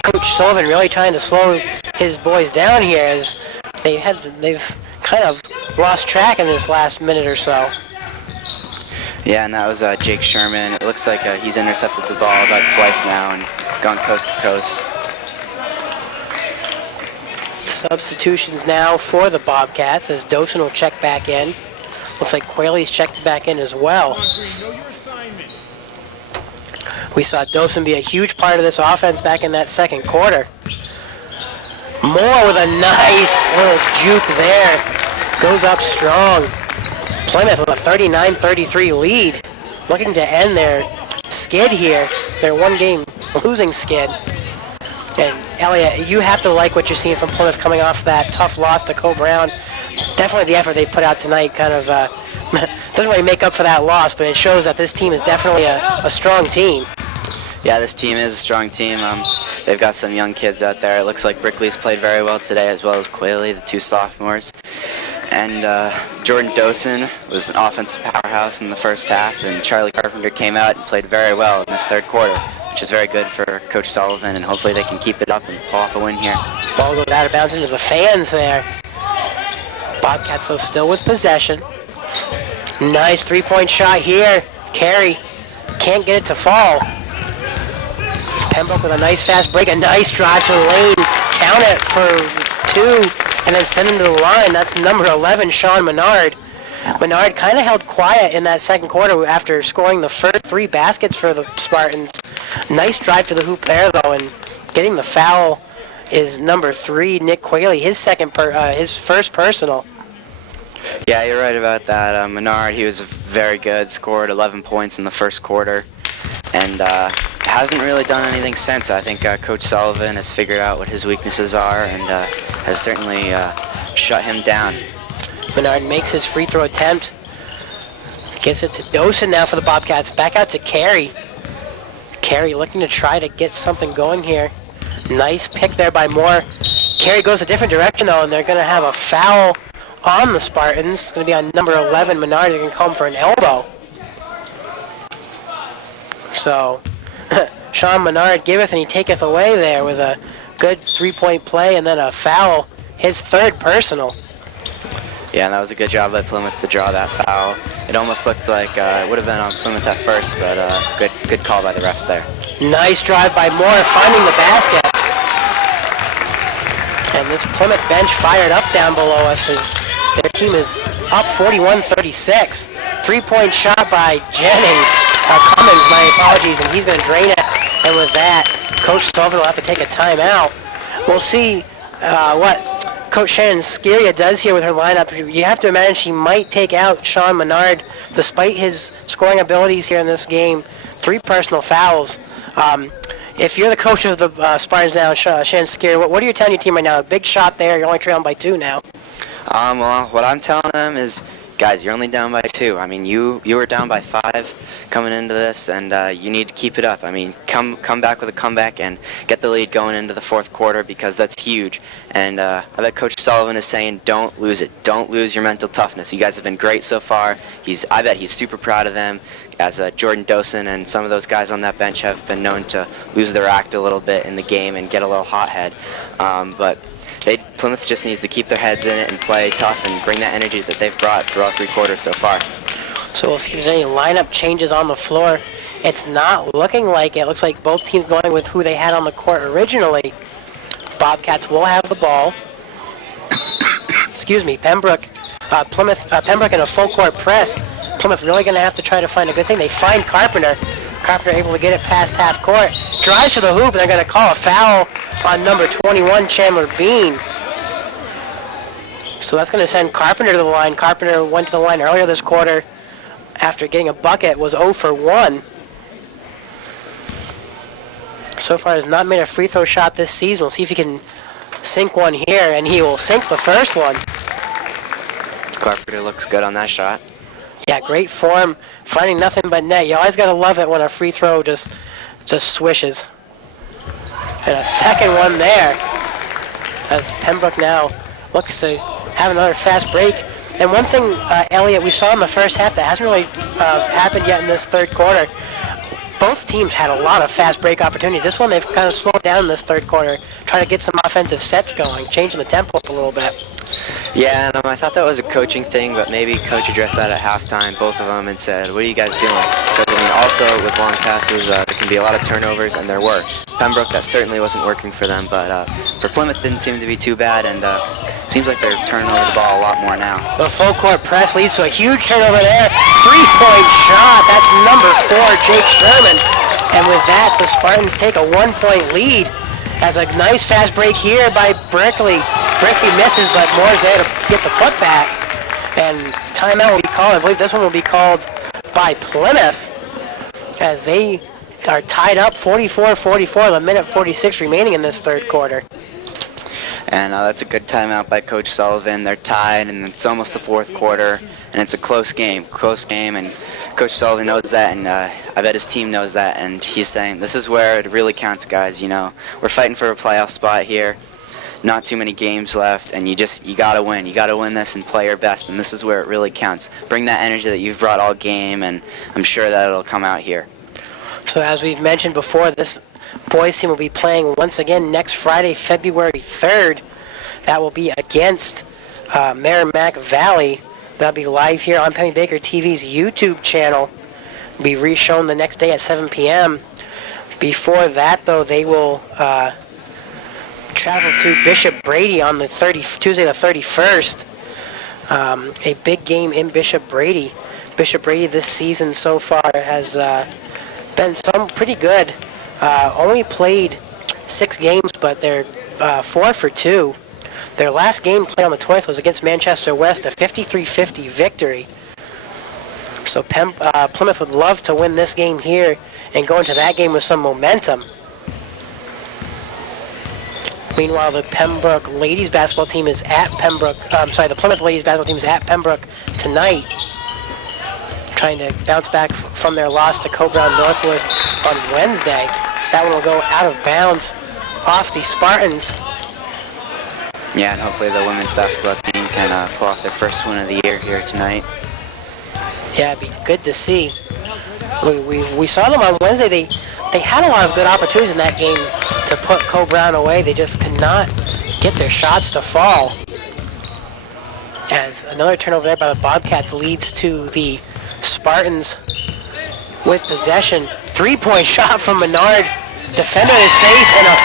Coach Sullivan really trying to slow his boys down here, as they've kind of lost track in this last minute or so. Yeah, and that was Jake Sherman. It looks like he's intercepted the ball about twice now and gone coast to coast. Substitutions now for the Bobcats as Dosen will check back in. Looks like Quayley's checked back in as well. We saw Dosen be a huge part of this offense back in that second quarter. Moore with a nice little juke there. Goes up strong. Plymouth with a 39-33 lead. Looking to end their skid here. Their 1-game losing skid. And Elliot, you have to like what you're seeing from Plymouth coming off that tough loss to Co Brown. Definitely the effort they've put out tonight kind of doesn't really make up for that loss, but it shows that this team is definitely a strong team. Yeah, this team is a strong team. They've got some young kids out there. It looks like Brickley's played very well today, as well as Quayle, the 2 sophomores. And Jordan Dosen was an offensive powerhouse in the first half, and Charlie Carpenter came out and played very well in this third quarter, which is very good for Coach Sullivan, and hopefully they can keep it up and pull off a win here. Ball goes out of bounds into the fans there. Bobcats, though, still with possession. Nice 3-point shot here. Carey can't get it to fall. Pembroke with a nice fast break, a nice drive to the lane. Count it for 2, and then send him to the line. That's number 11, Sean Menard. Menard kind of held quiet in that second quarter after scoring the first 3 baskets for the Spartans. Nice drive to the hoop there, though, and getting the foul is number 3, Nick Quayle, his first personal. Yeah, you're right about that. Menard, he was very good, scored 11 points in the first quarter, and hasn't really done anything since. I think Coach Sullivan has figured out what his weaknesses are and has certainly shut him down. Menard makes his free throw attempt. Gives it to Dosen now for the Bobcats. Back out to Carey. Carey looking to try to get something going here. Nice pick there by Moore. Carey goes a different direction though, and they're going to have a foul on the Spartans. It's going to be on number 11, Menard. They're going to come for an elbow. So, Sean Menard giveth and he taketh away there with a good three-point play and then a foul, his third personal. Yeah, and that was a good job by Plymouth to draw that foul. It almost looked like it would have been on Plymouth at first, but good call by the refs there. Nice drive by Moore, finding the basket. And this Plymouth bench fired up down below us as their team is up 41-36. Three-point shot by Cummins, my apologies, and he's going to drain it. And with that, Coach Sullivan will have to take a timeout. We'll see what Coach Shannon Sciria does here with her lineup. You have to imagine she might take out Sean Menard despite his scoring abilities here in this game. 3 personal fouls. If you're the coach of the Spartans now, Shannon Sciria, what are you telling your team right now? A big shot there. You're only trailing by 2 now. Well, what I'm telling them is, guys, you're only down by 2. I mean, you were down by 5 coming into this, and you need to keep it up. I mean, come back with a comeback and get the lead going into the fourth quarter because that's huge. And I bet Coach Sullivan is saying, don't lose it. Don't lose your mental toughness. You guys have been great so far. I bet he's super proud of them, as Jordan Dosen and some of those guys on that bench have been known to lose their act a little bit in the game and get a little hothead. But Plymouth just needs to keep their heads in it and play tough and bring that energy that they've brought through all 3 quarters so far. So we'll see if there's any lineup changes on the floor. It's not looking like it. It looks like both teams going with who they had on the court originally. Bobcats will have the ball. Excuse me, Pembroke in a full court press. Plymouth really going to have to try to find a good thing. They find Carpenter. Carpenter able to get it past half court. Drives to the hoop, and they're going to call a foul on number 21, Chandler Bean. So that's going to send Carpenter to the line. Carpenter went to the line earlier this quarter after getting a bucket, was 0 for 1. So far has not made a free throw shot this season. We'll see if he can sink one here, and he will sink the first one. Carpenter looks good on that shot. Yeah, great form, finding nothing but net. You always got to love it when a free throw just swishes. And a second one there, as Pembroke now looks to have another fast break. And one thing, Elliot, we saw in the first half that hasn't really happened yet in this third quarter. Both teams had a lot of fast break opportunities. This one they've kind of slowed down in this third quarter, trying to get some offensive sets going, changing the tempo up a little bit. Yeah, and I thought that was a coaching thing, but maybe Coach addressed that at halftime, both of them, and said, what are you guys doing? Because, I mean, also with long passes, there can be a lot of turnovers, and there were. Pembroke, that certainly wasn't working for them, but for Plymouth, didn't seem to be too bad, and seems like they're turning over the ball a lot more now. The full court press leads to a huge turnover there. 3-point shot. That's number 4, Jake Sherman. And with that, the Spartans take a 1-point lead. As a nice fast break here by Brickley. Brickley misses, but Moore's there to get the putback. And timeout will be called. I believe this one will be called by Plymouth, as they are tied up 44-44, with a minute 46 remaining in this third quarter. And that's a good timeout by Coach Sullivan. They're tied, and it's almost the fourth quarter, and it's a close game, and Coach Sullivan knows that, and I bet his team knows that, and he's saying, this is where it really counts, guys. You know, we're fighting for a playoff spot here. Not too many games left, and you got to win. You got to win this and play your best, and this is where it really counts. Bring that energy that you've brought all game, and I'm sure that it'll come out here. So as we've mentioned before, this boys team will be playing once again next Friday, February 3rd. That will be against Merrimack Valley. That'll be live here on Penny Baker TV's YouTube channel. It'll be reshown the next day at 7 p.m. Before that, though, they will travel to Bishop Brady on the Tuesday the 31st. A big game in Bishop Brady. Bishop Brady this season so far has been pretty good. Only played 6 games, but they're 4 for 2. Their last game played on the 20th was against Manchester West, a 53-50 victory. So Plymouth would love to win this game here and go into that game with some momentum. Meanwhile, the Pembroke ladies basketball team is at Pembroke. The Plymouth ladies basketball team is at Pembroke tonight, trying to bounce back from their loss to Co-Brown Northwood on Wednesday. That one will go out of bounds off the Spartans. Yeah, and hopefully the women's basketball team can pull off their first win of the year here tonight. Yeah, it'd be good to see. We saw them on Wednesday. They had a lot of good opportunities in that game to put Co-Brown away. They just could not get their shots to fall. As another turnover there by the Bobcats leads to the Spartans with possession. Three-point shot from Menard. Defender in his face and a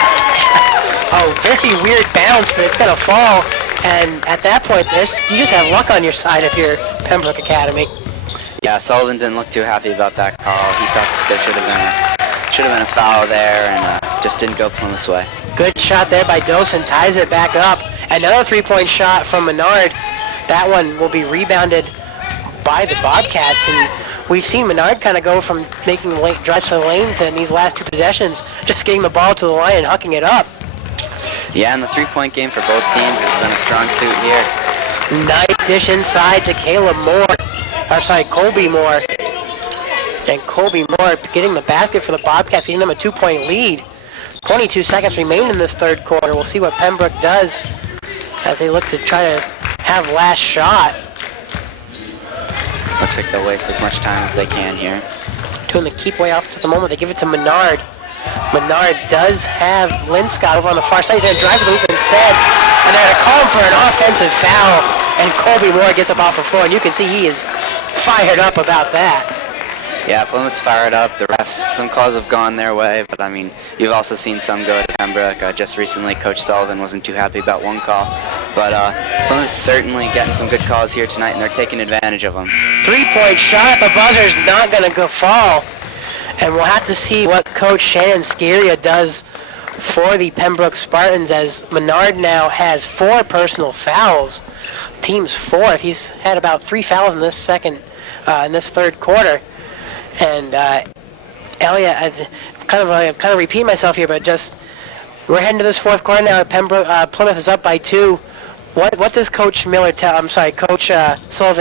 very weird bounce, but it's going to fall. And at that point, you just have luck on your side if you're Pembroke Academy. Yeah, Sullivan didn't look too happy about that call. He thought that there should have been a foul there, and just didn't go Plymouth's way. Good shot there by Dosen, ties it back up. Another three-point shot from Menard. That one will be rebounded by the Bobcats, and we've seen Menard kind of go from making drives to the lane to in these last two possessions, just getting the ball to the line and hucking it up. Yeah, and the three-point game for both teams has been a strong suit here. Nice dish inside to Colby Moore. And Colby Moore getting the basket for the Bobcats, giving them a 2-point lead. 22 seconds remain in this third quarter. We'll see what Pembroke does as they look to try to have last shot. Looks like they'll waste as much time as they can here. Doing the keep way off at the moment. They give it to Menard. Menard does have Linscott over on the far side. He's going to drive to the hoop instead. And they're going to call him for an offensive foul. And Colby Moore gets up off the floor. And you can see he is fired up about that. Yeah, Plymouth's fired up. The refs, some calls have gone their way, but I mean, you've also seen some go to Pembroke. Just recently, Coach Sullivan wasn't too happy about one call, but Plymouth's certainly getting some good calls here tonight, and they're taking advantage of them. Three-point shot at the buzzer is not going to go fall, and we'll have to see what Coach Shannon Scaria does for the Pembroke Spartans, as Menard now has 4 personal fouls. Team's 4th. He's had about 3 fouls in this third quarter. And Elliot, I kind of repeat myself here, but we're heading to this fourth quarter now. Plymouth is up by 2. What does Coach Sullivan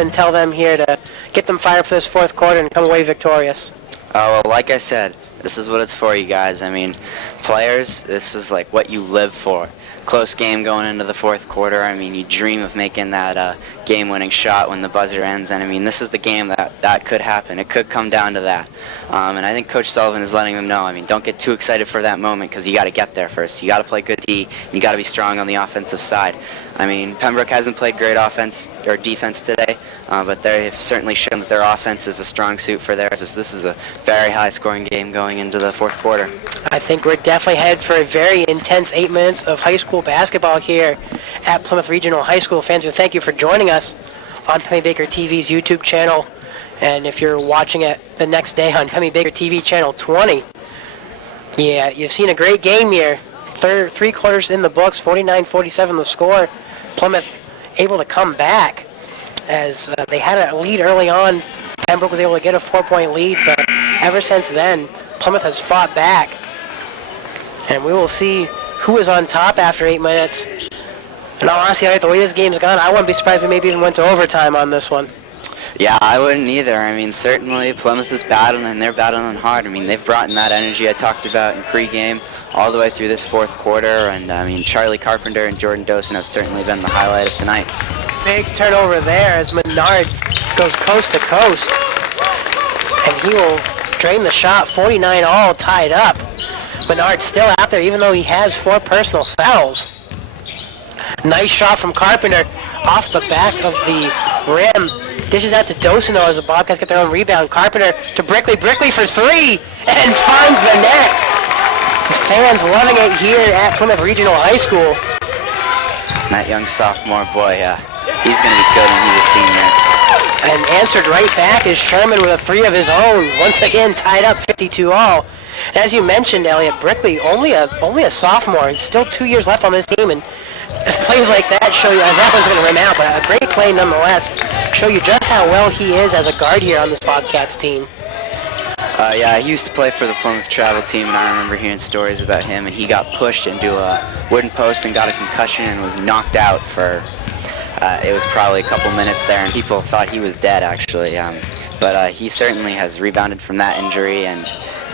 tell them here to get them fired up for this fourth quarter and come away victorious? Well, like I said, this is what it's for, you guys. I mean, players, this is like what you live for. Close game going into the fourth quarter. I mean, you dream of making that game-winning shot when the buzzer ends. And I mean, this is the game that could happen. It could come down to that. And I think Coach Sullivan is letting them know. I mean, don't get too excited for that moment, because you got to get there first. You got to play good D. You got to be strong on the offensive side. I mean, Pembroke hasn't played great offense or defense today, but they have certainly shown that their offense is a strong suit for theirs. This is a very high-scoring game going into the fourth quarter. I think we're definitely headed for a very intense 8 minutes of high school basketball here at Plymouth Regional High School. Fans, we thank you for joining us on Pemmy Baker TV's YouTube channel, and if you're watching it the next day on Pemmy Baker TV channel 20. Yeah, you've seen a great game here. 3 quarters in the books, 49-47 the score. Plymouth able to come back as they had a lead early on. Pembroke was able to get a 4-point lead, but ever since then, Plymouth has fought back. And we will see who is on top after 8 minutes. And honestly, the way this game's gone, I wouldn't be surprised if we maybe even went to overtime on this one. Yeah, I wouldn't either. I mean, certainly Plymouth is battling, and they're battling hard. I mean, they've brought in that energy I talked about in pregame all the way through this fourth quarter. And, I mean, Charlie Carpenter and Jordan Dosen have certainly been the highlight of tonight. Big turnover there as Menard goes coast to coast. And he will drain the shot, 49 all tied up. Menard still out there, even though he has 4 personal fouls. Nice shot from Carpenter off the back of the rim. Dishes out to Docino as the Bobcats get their own rebound. Carpenter to Brickley. Brickley for 3 and finds the net. The fans loving it here at Plymouth Regional High School. And that young sophomore boy, he's going to be good when he's a senior. And answered right back is Sherman with a 3 of his own. Once again, tied up 52 all. And as you mentioned, Elliot, Brickley only a sophomore. It's still 2 years left on this team, and Plays like that show you, as that one's going to rim out, but a great play nonetheless. Show you just how well he is as a guard here on this Bobcats team. Yeah, he used to play for the Plymouth travel team, and I remember hearing stories about him, and he got pushed into a wooden post and got a concussion and was knocked out for, it was probably a couple minutes there, and people thought he was dead, actually. But he certainly has rebounded from that injury and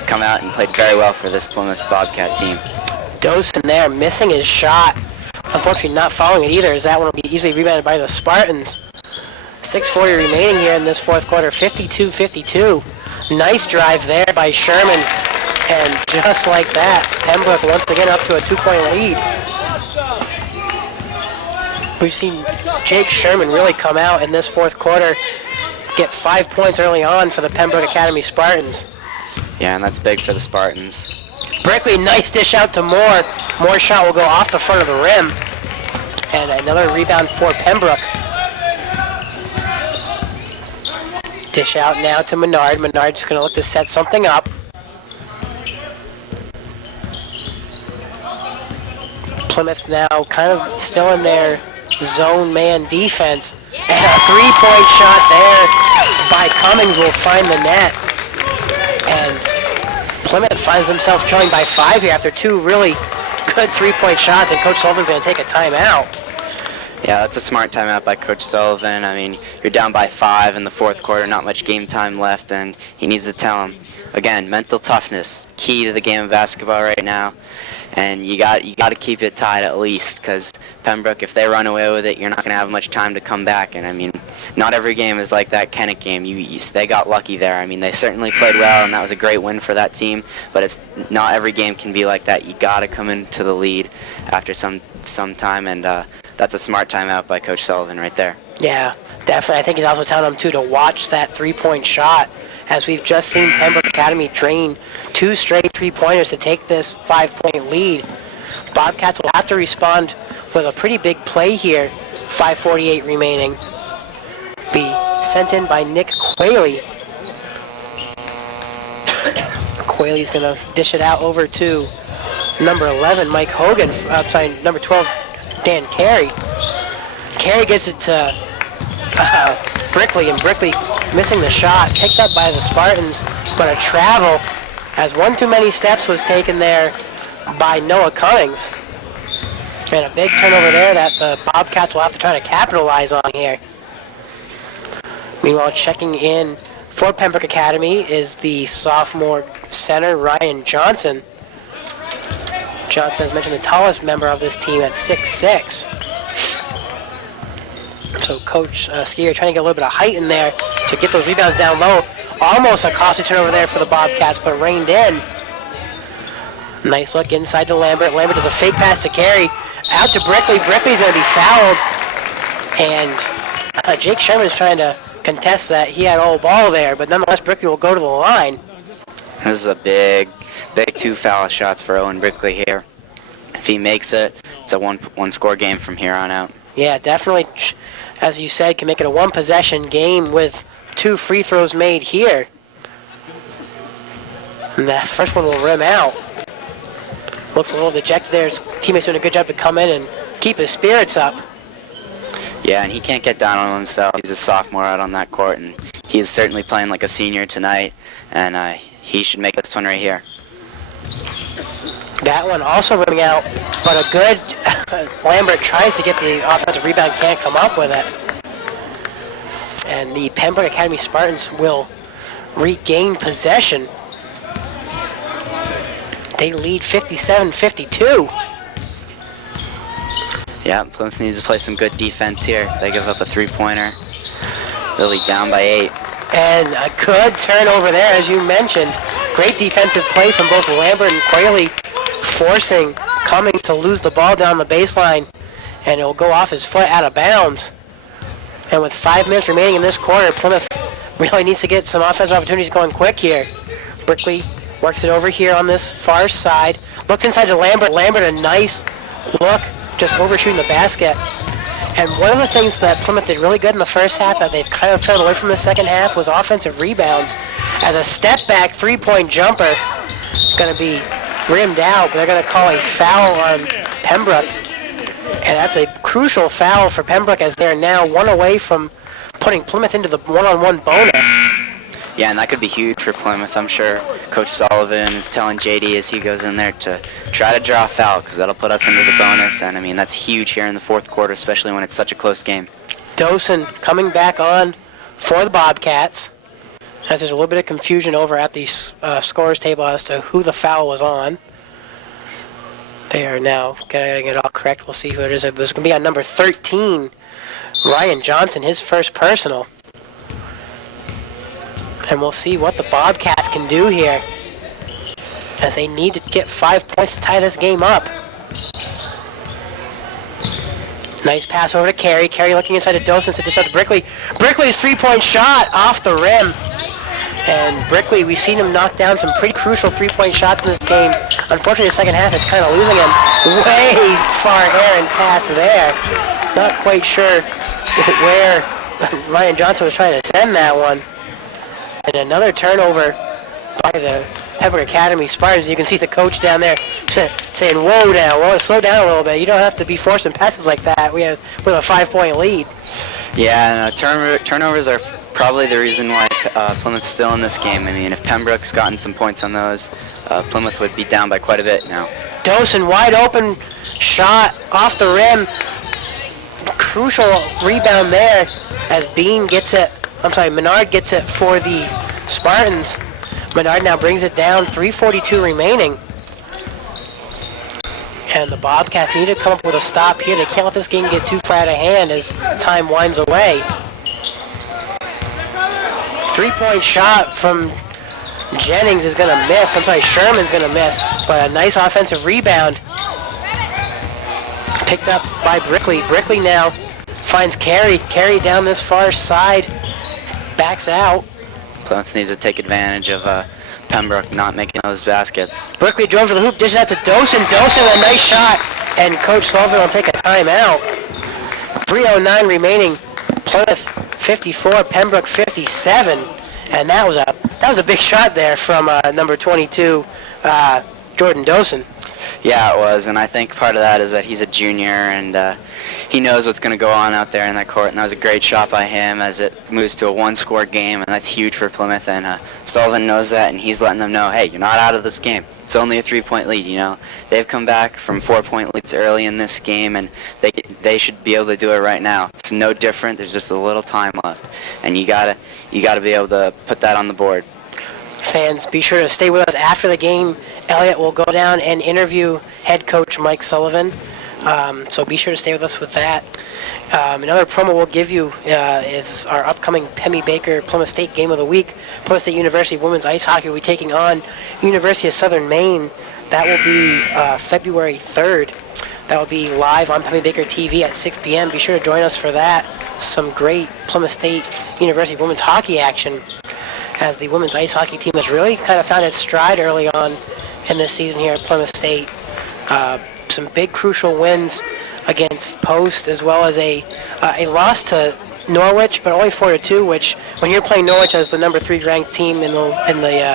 come out and played very well for this Plymouth Bobcat team. Dosen there, missing his shot. Unfortunately, not following it either, as that one will be easily rebounded by the Spartans. 6:40 remaining here in this fourth quarter, 52-52. Nice drive there by Sherman, and just like that, Pembroke once again up to a 2-point lead. We've seen Jake Sherman really come out in this fourth quarter, get 5 points early on for the Pembroke Academy Spartans. Yeah, and that's big for the Spartans. Brickley, nice dish out to Moore. Moore's shot will go off the front of the rim, and another rebound for Pembroke. Dish out now to Menard. Menard just going to look to set something up. Plymouth now kind of still in their zone man defense. And a three-point shot there by Cummings will find the net. And Plymouth finds themselves trailing by 5 here after two really good three-point shots, and Coach Sullivan's going to take a timeout. Yeah, that's a smart timeout by Coach Sullivan. I mean, you're down by 5 in the fourth quarter, not much game time left, and he needs to tell him, again, mental toughness, key to the game of basketball right now. And you got to keep it tied at least, because Pembroke, if they run away with it, you're not going to have much time to come back. And I mean, not every game is like that Kennett game. They got lucky there. I mean, they certainly played well, and that was a great win for that team. But it's not every game can be like that. You got to come into the lead after some time, and that's a smart timeout by Coach Sullivan right there. Yeah, definitely. I think he's also telling them too to watch that three-point shot, as we've just seen Pembroke Academy drain 2 straight three-pointers to take this 5-point lead. Bobcats will have to respond with a pretty big play here. 5:48 remaining. Be sent in by Nick Quayle. Quayle's going to dish it out over to number 11, Mike Hogan. Number 12, Dan Carey. Carey gets it to Brickley, and Brickley missing the shot, picked up by the Spartans, but a travel as one too many steps was taken there by Noah Cummings. And a big turnover there that the Bobcats will have to try to capitalize on here. Meanwhile, checking in for Pembroke Academy is the sophomore center, Ryan Johnson. Johnson, as mentioned, the tallest member of this team at 6'6". So Coach Skier trying to get a little bit of height in there to get those rebounds down low. Almost a costly turnover there for the Bobcats, but reined in. Nice look inside to Lambert. Lambert does a fake pass to Carey. Out to Brickley. Brickley's going to be fouled. And Jake Sherman's trying to contest that. He had all ball there, but nonetheless, Brickley will go to the line. This is a big 2 foul shots for Owen Brickley here. If he makes it, it's a one-score game from here on out. Yeah, definitely, as you said, can make it a one-possession game with 2 free throws made here. And that first one will rim out. Looks a little dejected there. His teammates doing a good job to come in and keep his spirits up. Yeah, and he can't get down on himself. He's a sophomore out on that court, and he's certainly playing like a senior tonight, and he should make this one right here. That one also rimming out, but a good Lambert tries to get the offensive rebound, can't come up with it. And the Pembroke Academy Spartans will regain possession. They lead 57-52. Yeah, Plymouth needs to play some good defense here. They give up a three-pointer. They'll lead down by 8. And a good turnover there, as you mentioned. Great defensive play from both Lambert and Quayle, forcing Cummings to lose the ball down the baseline, and it will go off his foot out of bounds. And with 5 minutes remaining in this quarter, Plymouth really needs to get some offensive opportunities going quick here. Brickley works it over here on this far side. Looks inside to Lambert. Lambert, a nice look, just overshooting the basket. And one of the things that Plymouth did really good in the first half that they've kind of turned away from the second half was offensive rebounds. As a step-back three-point jumper, going to be rimmed out, but they're going to call a foul on Pembroke. And that's a crucial foul for Pembroke as they're now one away from putting Plymouth into the one-on-one bonus. Yeah, and that could be huge for Plymouth. I'm sure Coach Sullivan is telling JD as he goes in there to try to draw a foul because that'll put us into the bonus. And, I mean, that's huge here in the fourth quarter, especially when it's such a close game. Dosen coming back on for the Bobcats, as there's a little bit of confusion over at the scorer's table as to who the foul was on. They are now getting it all correct. We'll see who it is. It was going to be on number 13, Ryan Johnson, his first personal. And we'll see what the Bobcats can do here, as they need to get 5 points to tie this game up. Nice pass over to Carey. Carey looking inside to Dosen, to dish out to Brickley. Brickley's three-point shot off the rim. And Brickley, we've seen him knock down some pretty crucial three-point shots in this game. Unfortunately, the second half, it's kind of losing him. Way far errant pass there. Not quite sure where Ryan Johnson was trying to send that one. And another turnover by the Pembroke Academy Spartans. You can see the coach down there saying, whoa now, whoa, slow down a little bit. You don't have to be forcing passes like that. We're with a 5-point lead. Yeah, and turnovers are probably the reason why Plymouth's still in this game. I mean, if Pembroke's gotten some points on those, Plymouth would be down by quite a bit now. Dosen, wide open shot off the rim. Crucial rebound there as Menard gets it for the Spartans. Menard now brings it down, 3:42 remaining. And the Bobcats need to come up with a stop here. They can't let this game get too far out of hand as time winds away. 3-point shot from Jennings is going to miss. Sherman's going to miss. But a nice offensive rebound. Picked up by Brickley. Brickley now finds Carey. Carey down this far side. Backs out. Plymouth needs to take advantage of Pembroke not making those baskets. Brickley drove to the hoop, dishes out to Dosen. Dosen, a nice shot, and Coach Sullivan will take a timeout. 3:09 remaining. Plymouth 54, Pembroke 57, and that was a big shot there from number 22, Jordan Dosen. Yeah, it was, and I think part of that is that he's a junior and he knows what's going to go on out there in that court, and that was a great shot by him as it moves to a one-score game, and that's huge for Plymouth, and Sullivan knows that, and he's letting them know, hey, you're not out of this game. It's only a 3-point lead, you know. They've come back from 4-point leads early in this game, and they should be able to do it right now. It's no different. There's just a little time left, and you gotta be able to put that on the board. Fans, be sure to stay with us after the game. Elliot will go down and interview head coach Mike Sullivan. So be sure to stay with us with that. Another promo we'll give you is our upcoming Pemmy Baker Plymouth State Game of the Week. Plymouth State University women's ice hockey will be taking on University of Southern Maine. That will be February 3rd. That will be live on Pemmy Baker TV at 6 p.m. Be sure to join us for that. Some great Plymouth State University women's hockey action, as the women's ice hockey team has really kind of found its stride early on in this season here at Plymouth State. Some big crucial wins against Post, as well as a loss to Norwich, but only 4-2. Which, when you're playing Norwich as the number 3 ranked team in the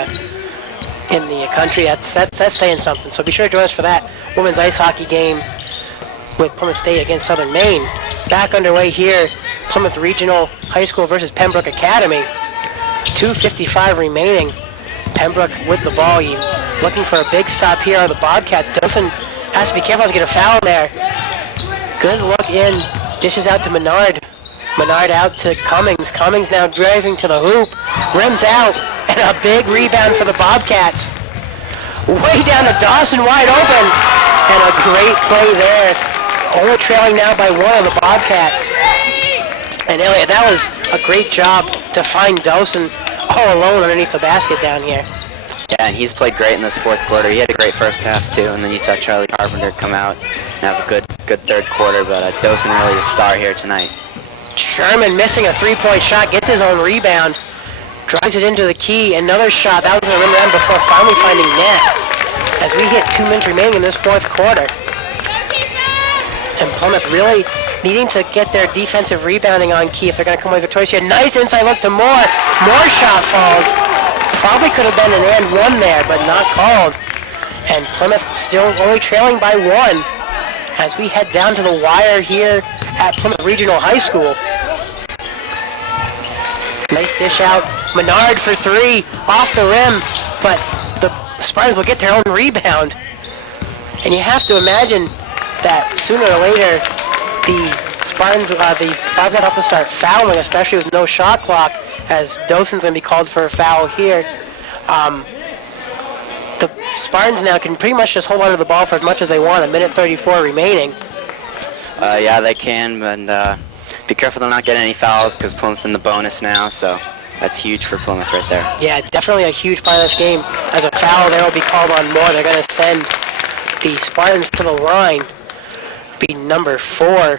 country, that's saying something. So be sure to join us for that women's ice hockey game with Plymouth State against Southern Maine. Back underway here, Plymouth Regional High School versus Pembroke Academy. 2:55 remaining. Pembroke with the ball. You looking for a big stop here on the Bobcats. Dosen has to be careful not to get a foul there. Good look in. Dishes out to Menard. Menard out to Cummings. Cummings now driving to the hoop. Rims out. And a big rebound for the Bobcats. Way down to Dawson, wide open. And a great play there. Only trailing now by one of the Bobcats. And Elliot, that was a great job to find Dawson all alone underneath the basket down here. Yeah, and he's played great in this fourth quarter. He had a great first half, too, and then you saw Charlie Carpenter come out and have a good third quarter, but Dawson really the star here tonight. Sherman missing a 3-point shot, gets his own rebound, drives it into the key. Another shot, that was a rim round before finally finding net, as we hit 2 minutes remaining in this fourth quarter. And Plymouth really needing to get their defensive rebounding on key if they're going to come away victorious here. Nice inside look to Moore. More shot falls. Probably could have been an and one there, but not called. And Plymouth still only trailing by one. as we head down to the wire here at Plymouth Regional High School. Nice dish out. Menard for three, off the rim, but the Spartans will get their own rebound. And you have to imagine that sooner or later, the Spartans, the Bobcats have to start fouling, especially with no shot clock, as Dawson's going to be called for a foul here. The Spartans now can pretty much just hold on to the ball for as much as they want, a minute 34 remaining. Yeah, they can, but be careful to not get any fouls because Plymouth in the bonus now, so that's huge for Plymouth right there. Yeah, definitely a huge part of this game. As a foul, there will be called on more. They're going to send the Spartans to the line. Be number 4,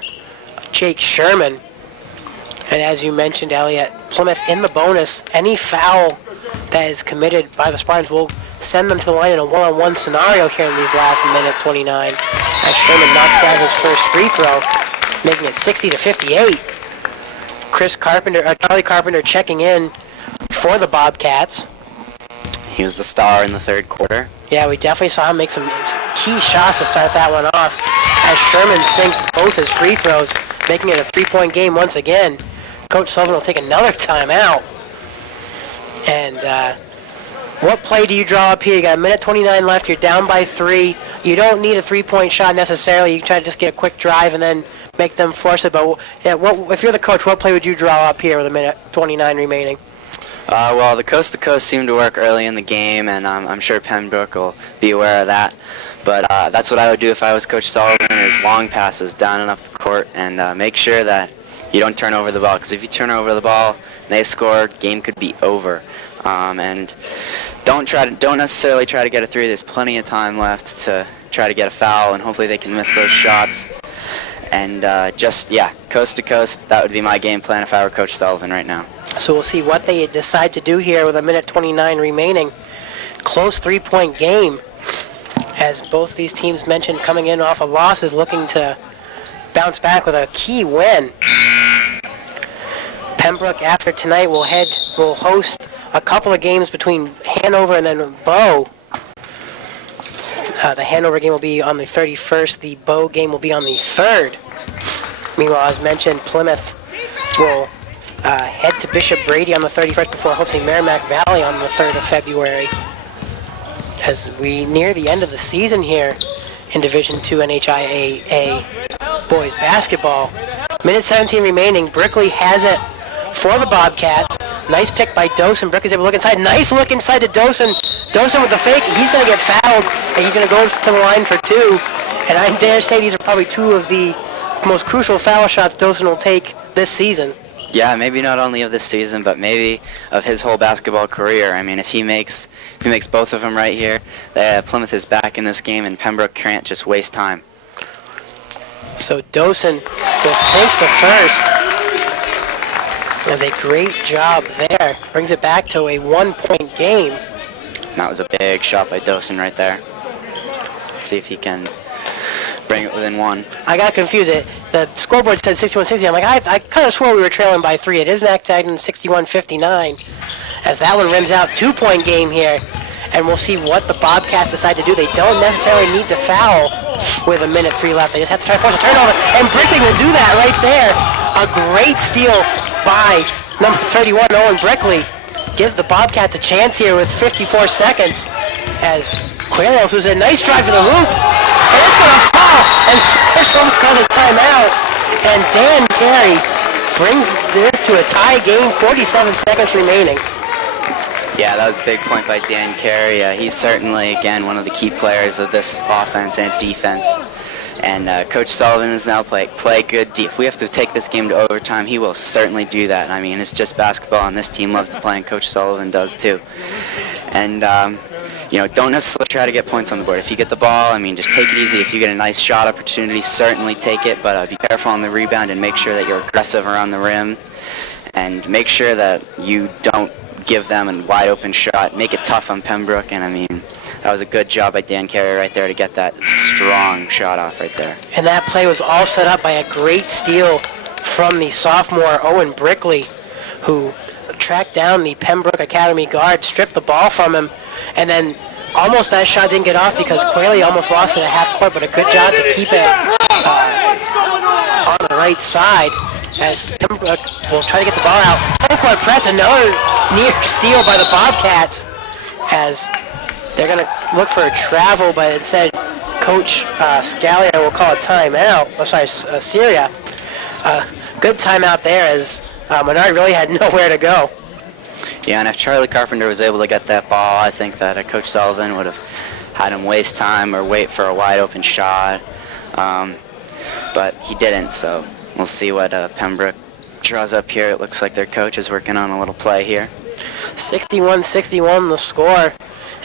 Jake Sherman. And as you mentioned, Elliot, Plymouth in the bonus. Any foul that is committed by the Spartans will send them to the line in a one-on-one scenario here in these last minute 29. As Sherman knocks down his first free throw, making it 60-58. Charlie Carpenter checking in for the Bobcats. He was the star in the third quarter. Yeah, we definitely saw him make some key shots to start that one off, as Sherman sinks both his free throws, making it a 3-point game once again. Coach Sullivan will take another timeout. And what play do you draw up here? You got a minute 29 left. You're down by 3. You don't need a 3-point shot necessarily. You try to just get a quick drive and then make them force it. But yeah, if you're the coach, what play would you draw up here with a minute 29 remaining? Well, the coast-to-coast seemed to work early in the game, and I'm sure Pembroke will be aware of that. But that's what I would do if I was Coach Sullivan, is long passes down and up the court, and make sure that you don't turn over the ball. Because if you turn over the ball and they score, game could be over. And don't necessarily try to get a 3. There's plenty of time left to try to get a foul, and hopefully they can miss those shots. And coast to coast, that would be my game plan if I were Coach Sullivan right now. So we'll see what they decide to do here with a minute 29 remaining. Close 3-point game, as both these teams mentioned coming in off of losses, looking to bounce back with a key win. Pembroke, after tonight, will host a couple of games between Hanover and then Bow. The Hanover game will be on the 31st. The Bow game will be on the 3rd. Meanwhile, as mentioned, Plymouth will head to Bishop Brady on the 31st before hosting Merrimack Valley on the 3rd of February. As we near the end of the season here in Division II NHIAA boys basketball. Minute 17 remaining. Brickley has it for the Bobcats. Nice pick by Dawson. Brickley's able to look inside. Nice look inside to Dawson. Dawson with the fake. He's going to get fouled, and he's going to go to the line for 2. And I dare say these are probably 2 of the most crucial foul shots Dawson will take this season. Yeah, maybe not only of this season, but maybe of his whole basketball career. I mean, if he makes both of them right here, Plymouth is back in this game, and Pembroke can't just waste time. So Dawson will sink the first. Does a great job there. Brings it back to a 1-point game. That was a big shot by Dawson right there. Let's see if he can bring it within 1. I got confused. The scoreboard said 61-60. I'm like, I kind of swore we were trailing by 3. It is an act 61-59. As that one rims out, 2-point game here. And we'll see what the Bobcats decide to do. They don't necessarily need to foul with a minute 3 left. They just have to try to force a turnover. And Brickley will do that right there. A great steal by number 31, Owen Brickley. Gives the Bobcats a chance here with 54 seconds. As Quiros was a nice drive to the loop. And it's going to fall. And someone calls a timeout. And Dan Carey brings this to a tie game, 47 seconds remaining. Yeah, that was a big point by Dan Carey. He's certainly, again, one of the key players of this offense and defense. And Coach Sullivan is now play good. If we have to take this game to overtime, he will certainly do that. I mean, it's just basketball, and this team loves to play, and Coach Sullivan does too. And, don't necessarily try to get points on the board. If you get the ball, I mean, just take it easy. If you get a nice shot opportunity, certainly take it, but be careful on the rebound and make sure that you're aggressive around the rim. And make sure that you don't give them a wide open shot. Make it tough on Pembroke, and I mean, that was a good job by Dan Carey right there to get that strong shot off right there. And that play was all set up by a great steal from the sophomore Owen Brickley, who tracked down the Pembroke Academy guard, stripped the ball from him, and then Almost that shot didn't get off because Quayle almost lost it at half court, but a good job to keep it on the right side as Pembroke will try to get the ball out. Full-court press, another near steal by the Bobcats as they're going to look for a travel, but instead Coach Scalia will call a timeout. Oh, sorry, Syria. Good timeout there as Menard really had nowhere to go. Yeah, and if Charlie Carpenter was able to get that ball, I think that Coach Sullivan would have had him waste time or wait for a wide open shot. But he didn't, so we'll see what Pembroke draws up here. It looks like their coach is working on a little play here. 61-61 the score.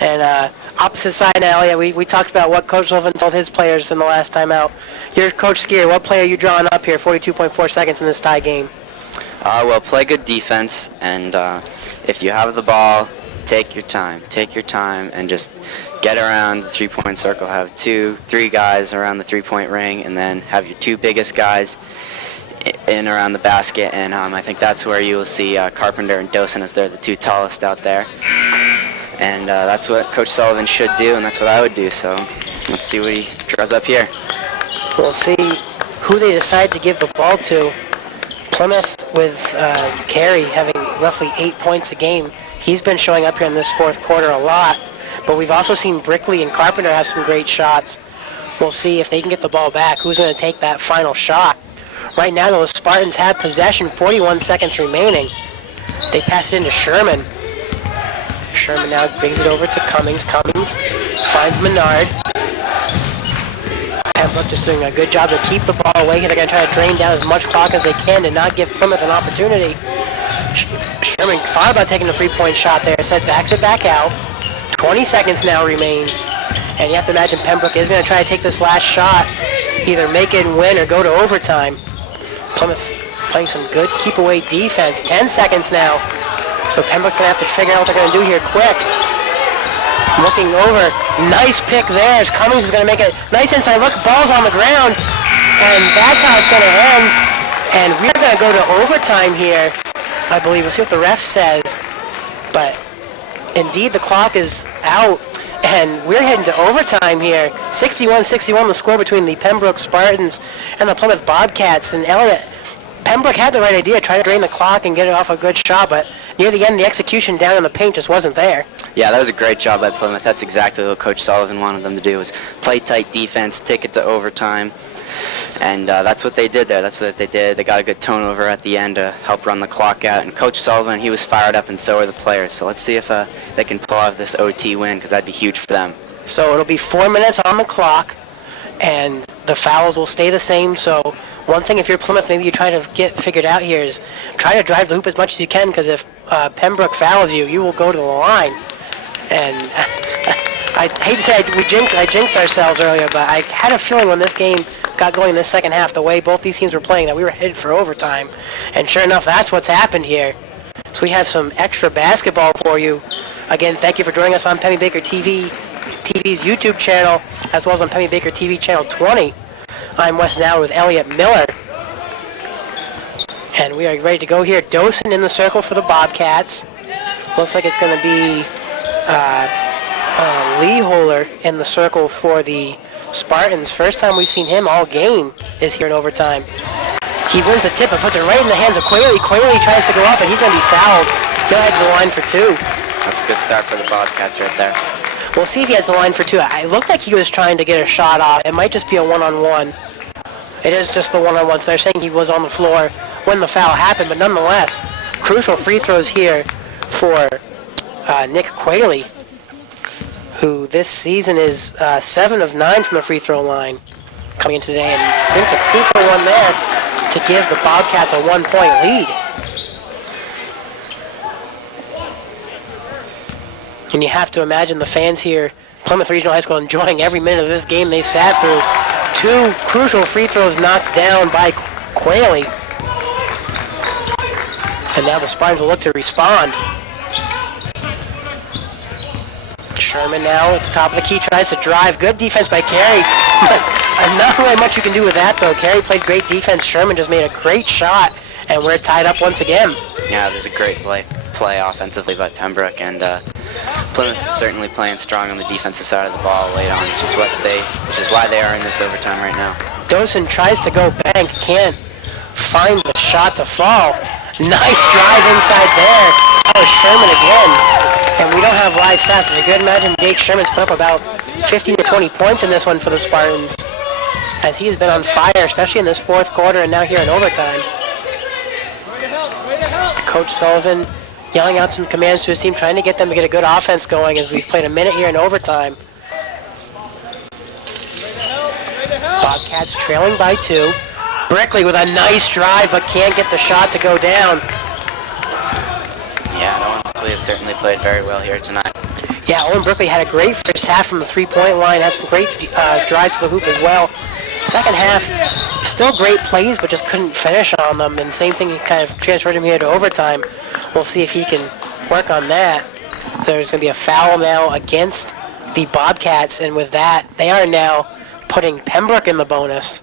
And opposite side now, yeah, we talked about what Coach Sullivan told his players in the last time out. Your Coach Skier, what play are you drawing up here, 42.4 seconds in this tie game? Well, play good defense, and if you have the ball, take your time, and just get around the three-point circle. Have 2-3 guys around the three-point ring, and then have your two biggest guys in around the basket, and I think that's where you will see Carpenter and Dosen as they're the two tallest out there. And that's what Coach Sullivan should do, and that's what I would do. So let's see what he draws up here. We'll see who they decide to give the ball to. Plymouth with Carey having roughly 8 points a game. He's been showing up here in this fourth quarter a lot. But we've also seen Brickley and Carpenter have some great shots. We'll see if they can get the ball back. Who's going to take that final shot? Right now, the Spartans have possession, 41 seconds remaining. They pass it into Sherman. Sherman now brings it over to Cummings. Cummings finds Menard. Pembroke just doing a good job to keep the ball away. They're going to try to drain down as much clock as they can to not give Plymouth an opportunity. Sherman thought about taking a three-point shot there. Said backs it back out. 20 seconds now remain. And you have to imagine Pembroke is going to try to take this last shot. Either make it and win or go to overtime. Plymouth playing some good keep-away defense. 10 seconds now. So Pembroke's going to have to figure out what they're going to do here quick. Looking over. Nice pick there as Cummings is going to make a nice inside look. Ball's on the ground. And that's how it's going to end. And we're going to go to overtime here, I believe. We'll see what the ref says. But indeed, the clock is out. And we're heading to overtime here. 61-61 the score between the Pembroke Spartans and the Plymouth Bobcats. And Elliot, Pembroke had the right idea, try to drain the clock and get it off a good shot, but near the end, the execution down in the paint just wasn't there. Yeah, that was a great job by Plymouth. That's exactly what Coach Sullivan wanted them to do, was play tight defense, take it to overtime. And that's what they did there. That's what they did. They got a good turnover at the end to help run the clock out. And Coach Sullivan, he was fired up, and so are the players. So let's see if they can pull off this OT win, because that'd be huge for them. So it'll be 4 minutes on the clock, and the fouls will stay the same. So one thing, if you're Plymouth, maybe you try to get figured out here is try to drive the hoop as much as you can, because if Pembroke fouls you, you will go to the line. And I hate to say I jinxed ourselves earlier, but I had a feeling when this game got going in this second half, the way both these teams were playing, that we were headed for overtime. And sure enough, that's what's happened here. So we have some extra basketball for you. Again, thank you for joining us on Pemmy Baker TV's YouTube channel, as well as on Pemmy Baker TV channel 20. I'm Wes Now with Elliot Miller. And we are ready to go here. Dosen in the circle for the Bobcats. Looks like it's going to be Lee Holer in the circle for the Spartans. First time we've seen him all game is here in overtime. He wins the tip and puts it right in the hands of Quayle. Quayle tries to go up, and he's going to be fouled. He'll head to the line for two. That's a good start for the Bobcats right there. We'll see if he has the line for two. It looked like he was trying to get a shot off. It might just be a one-on-one. It is just the one-on-one. So they're saying he was on the floor when the foul happened, but nonetheless, crucial free throws here for Nick Quayle, who this season is 7 of 9 from the free throw line coming into today, and sinks a crucial one there to give the Bobcats a 1-point lead. And you have to imagine the fans here, Plymouth Regional High School, enjoying every minute of this game they've sat through. 2 crucial free throws knocked down by Quayle. And now the Spartans will look to respond. Sherman now at the top of the key tries to drive. Good defense by Carey. Not really much you can do with that, though. Carey played great defense. Sherman just made a great shot, and we're tied up once again. Yeah, this is a great play. play offensively by Pembroke, and Plymouth is certainly playing strong on the defensive side of the ball late on, which is why they are in this overtime right now. Dosen tries to go bank, can't find the shot to fall. Nice drive inside there. That was Sherman again. And we don't have live stats, but you could imagine Jake Sherman's put up about 15 to 20 points in this one for the Spartans, as he has been on fire, especially in this fourth quarter and now here in overtime. Coach Sullivan yelling out some commands to his team, trying to get them to get a good offense going as we've played a minute here in overtime. Bobcats trailing by 2. Brickley with a nice drive, but can't get the shot to go down. Yeah, Owen Brickley has certainly played very well here tonight. Yeah, Owen Brickley had a great first half from the three-point line, had some great drives to the hoop as well. Second half, still great plays, but just couldn't finish on them. And same thing, he kind of transferred him here to overtime. We'll see if he can work on that. So there's going to be a foul now against the Bobcats, and with that, they are now putting Pembroke in the bonus.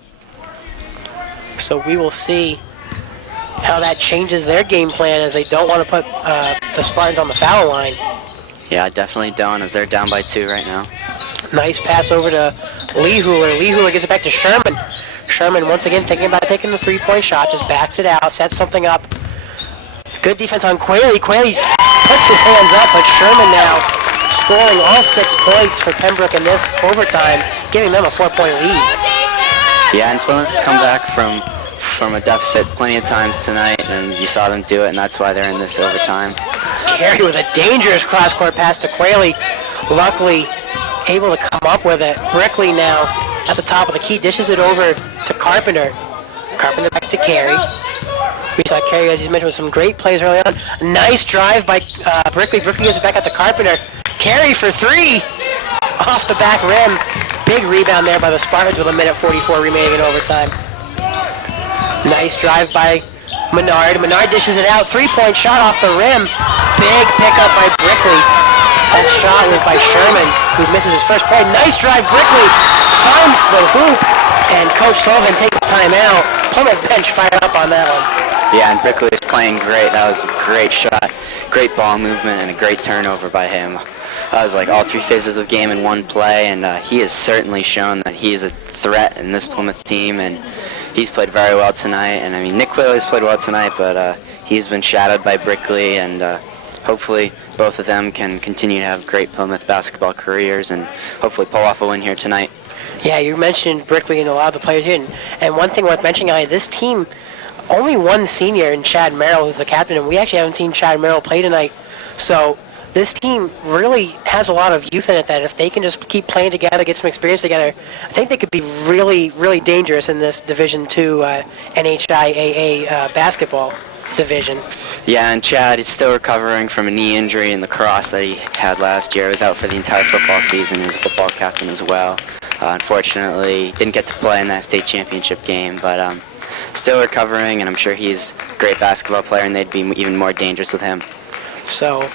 So we will see how that changes their game plan, as they don't want to put the Spartans on the foul line. Yeah, definitely don't, as they're down by 2 right now. Nice pass over to Lehuler. Lehuler gives it back to Sherman. Sherman once again thinking about taking the three-point shot, just backs it out, sets something up. Good defense on Quayle. Quayle puts his hands up, but Sherman now scoring all 6 points for Pembroke in this overtime, giving them a 4-point lead. Yeah, and Plymouth has come back from a deficit plenty of times tonight, and you saw them do it, and that's why they're in this overtime. Carey with a dangerous cross-court pass to Quayle. Luckily, able to come up with it. Brickley now at the top of the key, dishes it over to Carpenter. Carpenter back to Carey. We saw Carey, as you mentioned, with some great plays early on. Nice drive by Brickley. Brickley gives it back out to Carpenter. Carey for 3 off the back rim. Big rebound there by the Spartans with 1:44 remaining in overtime. Nice drive by Menard. Menard dishes it out. 3-point shot off the rim. Big pickup by Brickley. That shot was by Sherman, who misses his first point. Nice drive. Brickley finds the hoop, and Coach Sullivan takes a timeout. Plymouth bench fired up on that one. Yeah, and Brickley is playing great. That was a great shot, great ball movement, and a great turnover by him. That was like all 3 phases of the game in one play, and he has certainly shown that he is a threat in this Plymouth team, and he's played very well tonight. And I mean, Nick Quayle has played well tonight, but he's been shadowed by Brickley, and hopefully both of them can continue to have great Plymouth basketball careers and hopefully pull off a win here tonight. Yeah, you mentioned Brickley and a lot of the players here, and one thing worth mentioning, this team, only one senior in Chad Merrill, who's the captain, and we actually haven't seen Chad Merrill play tonight. So this team really has a lot of youth in it that if they can just keep playing together, get some experience together, I think they could be really, really dangerous in this Division II NHIAA basketball division. Yeah, and Chad is still recovering from a knee injury in the cross that he had last year. He was out for the entire football season. He was a football captain as well. Unfortunately, didn't get to play in that state championship game, but still recovering, and I'm sure he's a great basketball player, and they'd be even more dangerous with him. So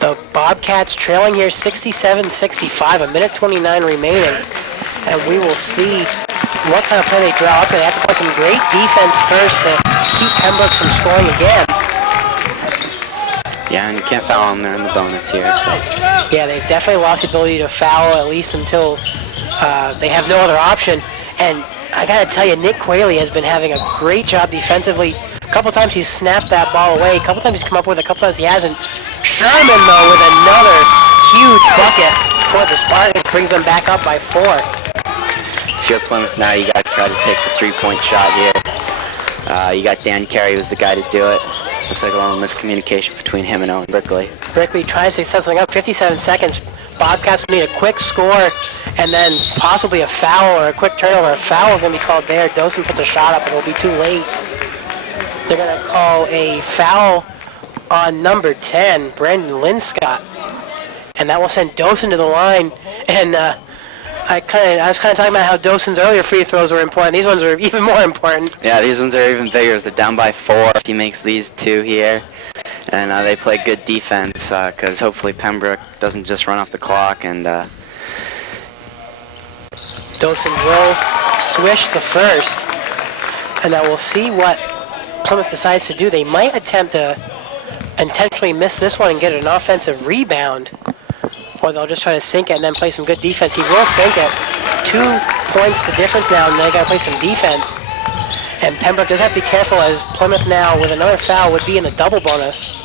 the Bobcats trailing here 67-65, 1:29 remaining, and we will see what kind of play they draw up here. They have to play some great defense first to keep Pembroke from scoring again. Yeah, and you can't foul them. They're in the bonus here. So. Yeah, they've definitely lost the ability to foul, at least until they have no other option. And I got to tell you, Nick Quayle has been having a great job defensively. A couple times he's snapped that ball away. A couple times he's come up with it. A couple times he hasn't. Sherman, though, with another huge bucket for the Spartans, brings them back up by 4. If you're Plymouth now, you got to try to take the 3-point shot here. You got Dan Carey was the guy to do it. Looks like a little miscommunication between him and Owen Brickley. Brickley tries to set something up. 57 seconds. Bobcats will need a quick score and then possibly a foul or a quick turnover. A foul is going to be called there. Dosen puts a shot up, but it'll be too late. They're going to call a foul on number 10, Brandon Linscott. And that will send Dosen to the line. And I was kind of talking about how Dosen's earlier free throws were important. These ones are even more important. Yeah, these ones are even bigger. They're down by 4 if he makes these 2 here. And they play good defense because hopefully Pembroke doesn't just run off the clock. And Dosen will swish the first. And now we'll see what Plymouth decides to do. They might attempt to intentionally miss this one and get an offensive rebound, or they'll just try to sink it and then play some good defense. He will sink it. 2 points the difference now, and they got to play some defense. And Pembroke does have to be careful, as Plymouth now with another foul would be in the double bonus.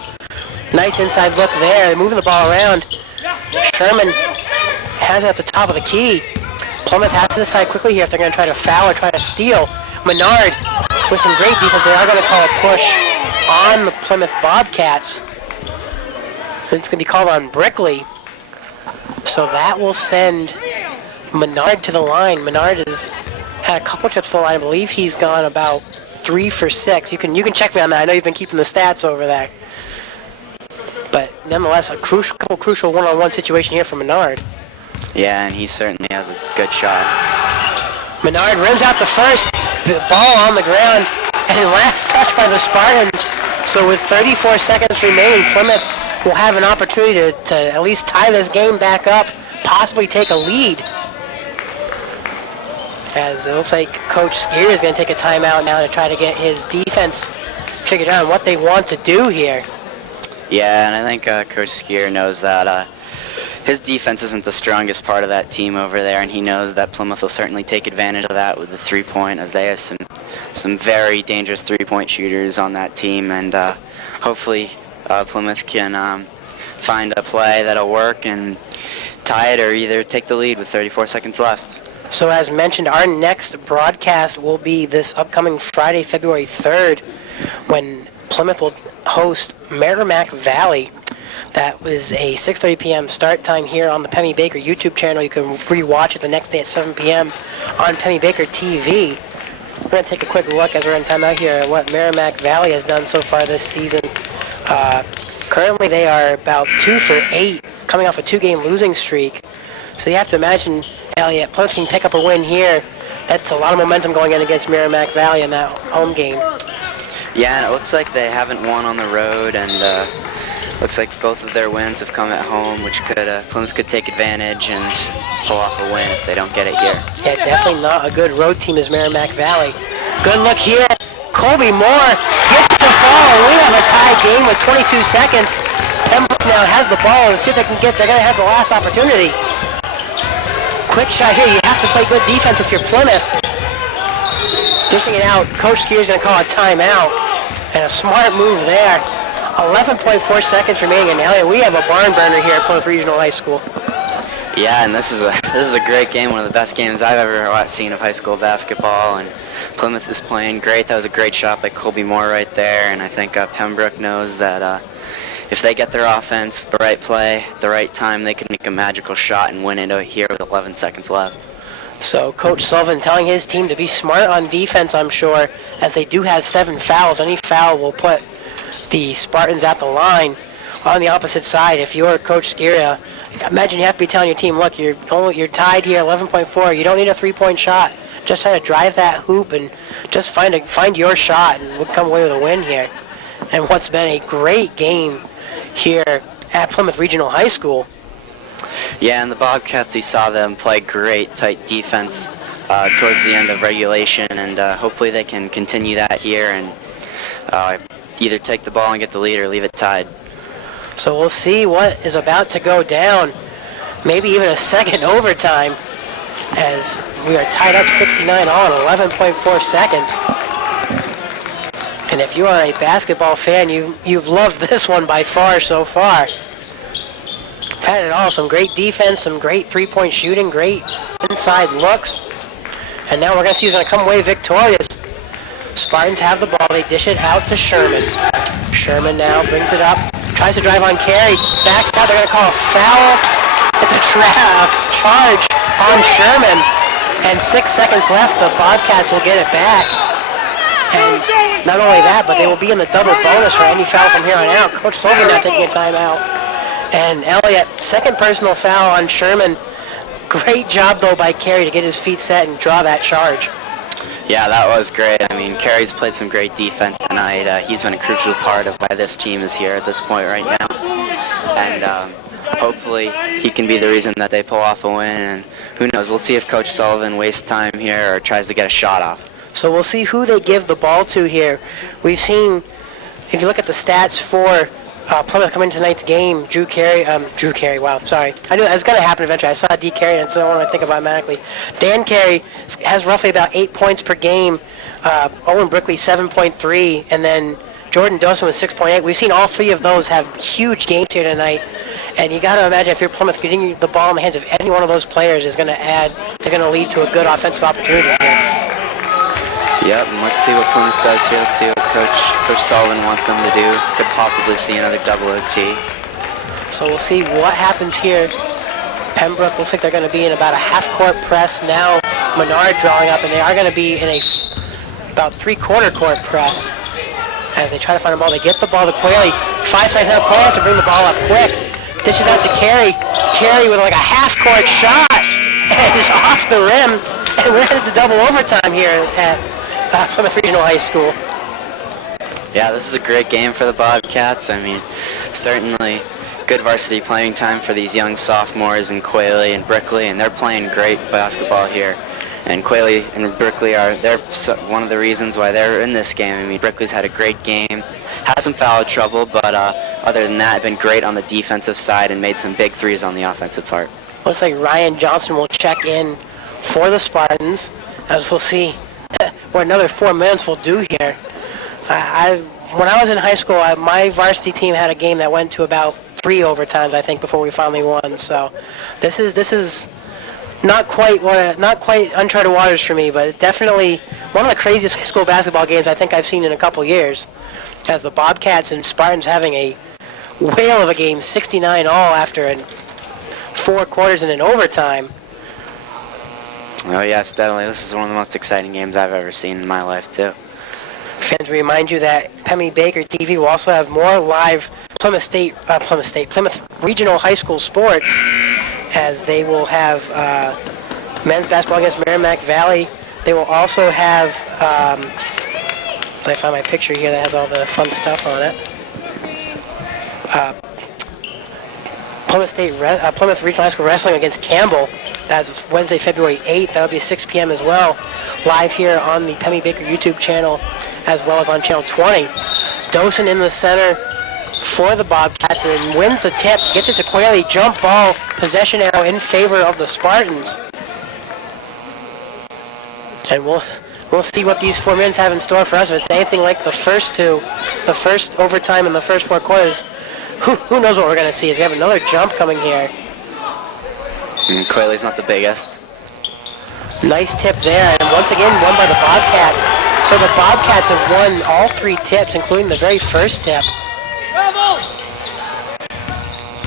Nice inside look there. They're moving the ball around. Sherman has it at the top of the key. Plymouth has to decide quickly here if they're going to try to foul or try to steal. Menard with some great defense. They are going to call a push on the Plymouth Bobcats. It's going to be called on Brickley. So that will send Menard to the line. Menard has had a couple trips to the line. I believe he's gone about 3 for 6. You can check me on that. I know you've been keeping the stats over there. But nonetheless, a couple crucial one-on-one situation here for Menard. Yeah, and he certainly has a good shot. Menard rims out the first, ball on the ground, and last touch by the Spartans. So with 34 seconds remaining, Plymouth will have an opportunity to at least tie this game back up, possibly take a lead. As it looks like Coach Skier is going to take a timeout now to try to get his defense figured out on what they want to do here. Yeah, and I think Coach Skier knows that his defense isn't the strongest part of that team over there, and he knows that Plymouth will certainly take advantage of that with the three-point, as they have some very dangerous three-point shooters on that team, and hopefully Plymouth can find a play that'll work and tie it or either take the lead with 34 seconds left. So as mentioned, our next broadcast will be this upcoming Friday, February 3rd, when Plymouth will host Merrimack Valley. That was a 6:30 p.m. start time here on the Pemmy Baker YouTube channel. You can rewatch it the next day at 7 p.m. on Pemmy Baker TV. We're going to take a quick look as we're in timeout here at what Merrimack Valley has done so far this season. Currently they are about 2 for 8, coming off a 2-game losing streak. So you have to imagine, Elliot, Plymouth can pick up a win here. That's a lot of momentum going in against Merrimack Valley in that home game. Yeah, and it looks like they haven't won on the road, and looks like both of their wins have come at home, which Plymouth could take advantage and pull off a win if they don't get it here. Yeah, definitely not a good road team as Merrimack Valley. Good look here. Colby Moore gets to fall. We have a tie game with 22 seconds. Pembroke now has the ball and see if they're going to have the last opportunity. Quick shot here. You have to play good defense if you're Plymouth. Dishing it out. Coach Skier's going to call a timeout. And a smart move there. 11.4 seconds remaining, and Elliot, we have a barn burner here at Plymouth Regional High School. Yeah, and this is a great game, one of the best games I've ever seen of high school basketball, and Plymouth is playing great. That was a great shot by Colby Moore right there, and I think Pembroke knows that if they get their offense, the right play, the right time, they can make a magical shot and win it here with 11 seconds left. So Coach Sullivan telling his team to be smart on defense, I'm sure, as they do have 7 fouls. Any foul will put the Spartans at the line. On the opposite side, if you're Coach Skier, imagine you have to be telling your team, look, you're tied here, 11.4. You don't need a 3-point shot. Just try to drive that hoop and just find your shot, and we'll come away with a win here. And what's been a great game here at Plymouth Regional High School. Yeah, and the Bobcats, you saw them play great, tight defense towards the end of regulation, and hopefully they can continue that here and either take the ball and get the lead or leave it tied. So we'll see what is about to go down. Maybe even a second overtime, as we are tied up 69 all in 11.4 seconds. And if you are a basketball fan, you've loved this one by far so far. We've had it all. Some great defense, some great 3-point shooting, great inside looks. And now we're going to see who's going to come away victorious. Spartans have the ball. They dish it out to Sherman. Sherman now brings it up. Tries to drive on Carey. Backs out. They're going to call a foul. It's a charge on Sherman. And 6 seconds left. The Bobcats will get it back. And not only that, but they will be in the double bonus for any foul from here on out. Coach Sullivan now taking a timeout. And Elliott, second personal foul on Sherman. Great job, though, by Carey to get his feet set and draw that charge. Yeah, that was great. I mean, Carey's played some great defense tonight. He's been a crucial part of why this team is here at this point right now. And hopefully he can be the reason that they pull off a win. And who knows, we'll see if Coach Sullivan wastes time here or tries to get a shot off. So we'll see who they give the ball to here. We've seen, if you look at the stats for Plymouth coming into tonight's game. Drew Carey, wow, sorry. I knew that was going to happen eventually. I saw D. Carey, and so I want to think of automatically. Dan Carey has roughly about 8 points per game. Owen Brickley, 7.3, and then Jordan Dawson with 6.8. We've seen all three of those have huge games here tonight. And you got to imagine if you're Plymouth, getting the ball in the hands of any one of those players is going to lead to a good offensive opportunity here. Yep, and let's see what Plymouth does here. Let's see what Coach Sullivan wants them to do. Could possibly see another double OT. So we'll see what happens here. Pembroke looks like they're going to be in about a half-court press. Now Menard drawing up, and they are going to be in a about three-quarter court press as they try to find the ball. They get the ball to Quayle. 5 seconds now. Quayle has to bring the ball up quick. Dishes out to Carey. Carey with like a half-court shot, and is off the rim. And we're headed to double overtime here at Plymouth Regional High School. Yeah, this is a great game for the Bobcats. I mean, certainly good varsity playing time for these young sophomores in Quayle and Brickley, and they're playing great basketball here. And Quayle and Brickley they're one of the reasons why they're in this game. I mean, Brickley's had a great game, had some foul trouble, but other than that, been great on the defensive side and made some big threes on the offensive part. Looks like Ryan Johnson will check in for the Spartans, as we'll see what another 4 minutes will do here. When I was in high school, my varsity team had a game that went to about 3 overtimes, I think, before we finally won. So this is not quite uncharted waters for me, but definitely one of the craziest high school basketball games I think I've seen in a couple years. As the Bobcats and Spartans having a whale of a game, 69 all after 4 quarters and an overtime. Oh yes, definitely. This is one of the most exciting games I've ever seen in my life too. Fans, we remind you that Pembroke Baker TV will also have more live Plymouth Regional High School sports, as they will have men's basketball against Merrimack Valley. They will also have, so I find my picture here that has all the fun stuff on it. Plymouth Regional High School wrestling against Campbell. That's Wednesday, February 8th. That'll be 6 p.m. as well. Live here on the Pembroke Baker YouTube channel, as well as on channel 20. Dosen in the center for the Bobcats and wins the tip. Gets it to Quayle. Jump ball. Possession arrow in favor of the Spartans. And we'll see what these 4 minutes have in store for us. If it's anything like the first overtime in the first 4 quarters, who knows what we're going to see, as we have another jump coming here. Quayle's not the biggest. Nice tip there, and once again won by the Bobcats. So the Bobcats have won all 3 tips, including the very first tip.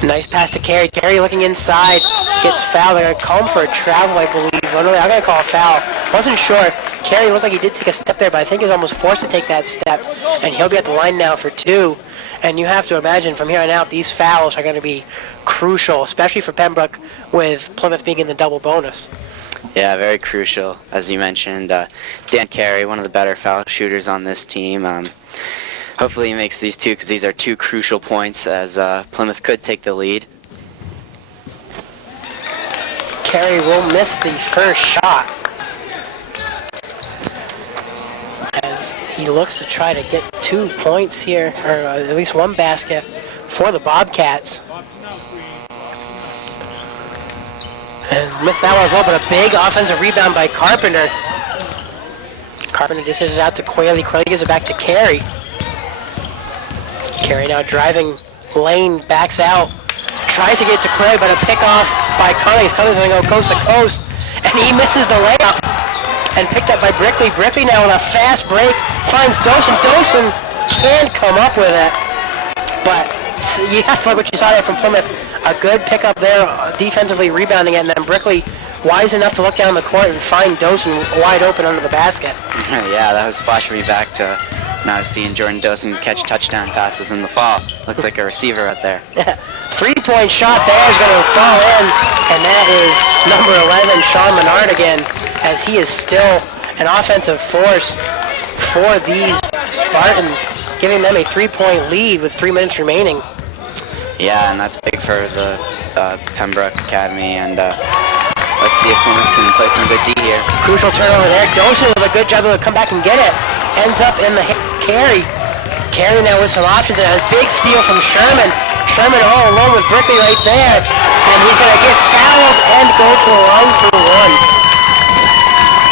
Nice pass to Carey. Carey looking inside, gets fouled. They're going to call him for a travel, I believe. Oh, no, I'm going to call a foul. Wasn't sure. Carey looked like he did take a step there, but I think he was almost forced to take that step, and he'll be at the line now for 2. And you have to imagine from here on out, these fouls are going to be crucial, especially for Pembroke, with Plymouth being in the double bonus. Yeah, very crucial. As you mentioned, Dan Carey, one of the better foul shooters on this team. Hopefully he makes these 2, because these are 2 crucial points, as Plymouth could take the lead. Carey will miss the first shot, as he looks to try to get 2 points here, or at least 1 basket for the Bobcats. And missed that one as well, but a big offensive rebound by Carpenter. Carpenter dishes out to Quayle. Quayle gives it back to Carey. Carey now driving lane, backs out, tries to get to Quayle, but a pick off by Cummings. Cummings is going to go coast to coast, and he misses the layup. And picked up by Brickley. Brickley now with a fast break finds Dosen. Dosen can't come up with it. But yeah, like what you saw there from Plymouth, a good pickup there, defensively rebounding it, and then Brickley wise enough to look down the court and find Dosen wide open under the basket. Yeah, that was flashing me back to when I was seeing Jordan Dosen catch touchdown passes in the fall. Looked like a receiver out there. 3-point shot there is going to fall in, and that is number 11, Sean Menard again, as he is still an offensive force for these Spartans, giving them a 3-point lead with 3 minutes remaining. Yeah, and that's big for the Pembroke Academy, and let's see if Plymouth can play some good D here. Crucial turnover there. Dosen with a good job to come back and get it. Ends up in the Carey. Carey now with some options, and a big steal from Sherman. Sherman all alone with Brickley right there, and he's going to get fouled and go to the line for one.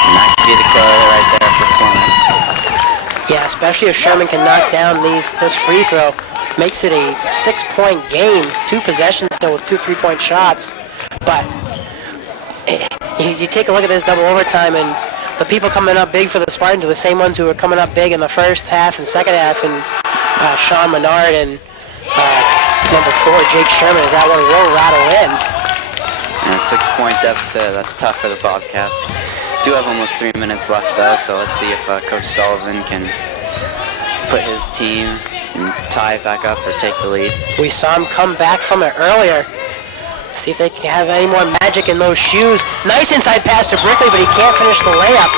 And that could be the killer right there for Plymouth. Yeah, especially if Sherman can knock down this free throw. Makes it a 6-point game. 2 possessions still with 2 3-point shots. But you take a look at this double overtime, and the people coming up big for the Spartans are the same ones who were coming up big in the first half and second half, and Sean Menard and number 4, Jake Sherman, as that one will rattle in. And a 6-point deficit, that's tough for the Bobcats. Do have almost 3 minutes left though, so let's see if Coach Sullivan can put his team and tie it back up or take the lead. We saw him come back from it earlier. See if they can have any more magic in those shoes. Nice inside pass to Brickley, but he can't finish the layup.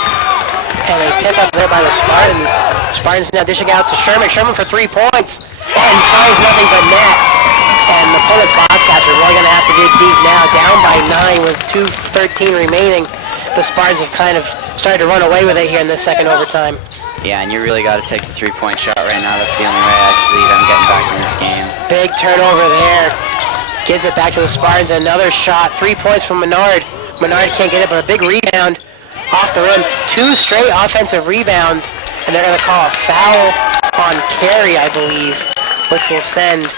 And a pick up there by the Spartans. Spartans now dishing out to Sherman. Sherman for 3 points and finds nothing but net. And the Plymouth Bobcats are really going to have to dig deep now. Down by 9 with 2:13 remaining. The Spartans have kind of started to run away with it here in this second overtime. Yeah, and you really got to take the 3-point shot right now. That's the only way I see them getting back in this game. Big turnover there. Gives it back to the Spartans. Another shot. 3 points from Menard. Menard can't get it, but a big rebound off the rim. 2 straight offensive rebounds, and they're going to call a foul on Carey, I believe, which will send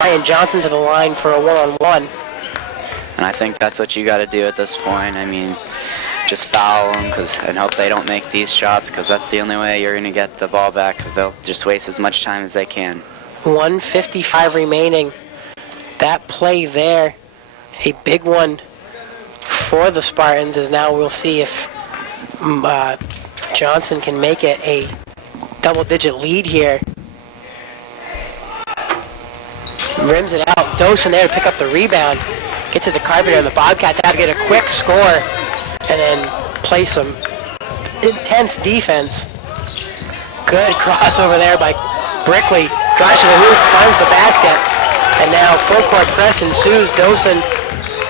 Ryan Johnson to the line for a one-on-one. And I think that's what you got to do at this point. I mean, just foul them and hope they don't make these shots, because that's the only way you're going to get the ball back, because they'll just waste as much time as they can. 1:55 remaining. That play there, a big one for the Spartans, as now we'll see if Johnson can make it a double-digit lead here. Rims it out. Dosen there to pick up the rebound. Gets it to Carpenter, and the Bobcats have to get a quick score and then play some intense defense. Good crossover there by Brickley. Drives to the hoop, finds the basket. And now full court press ensues. Dosen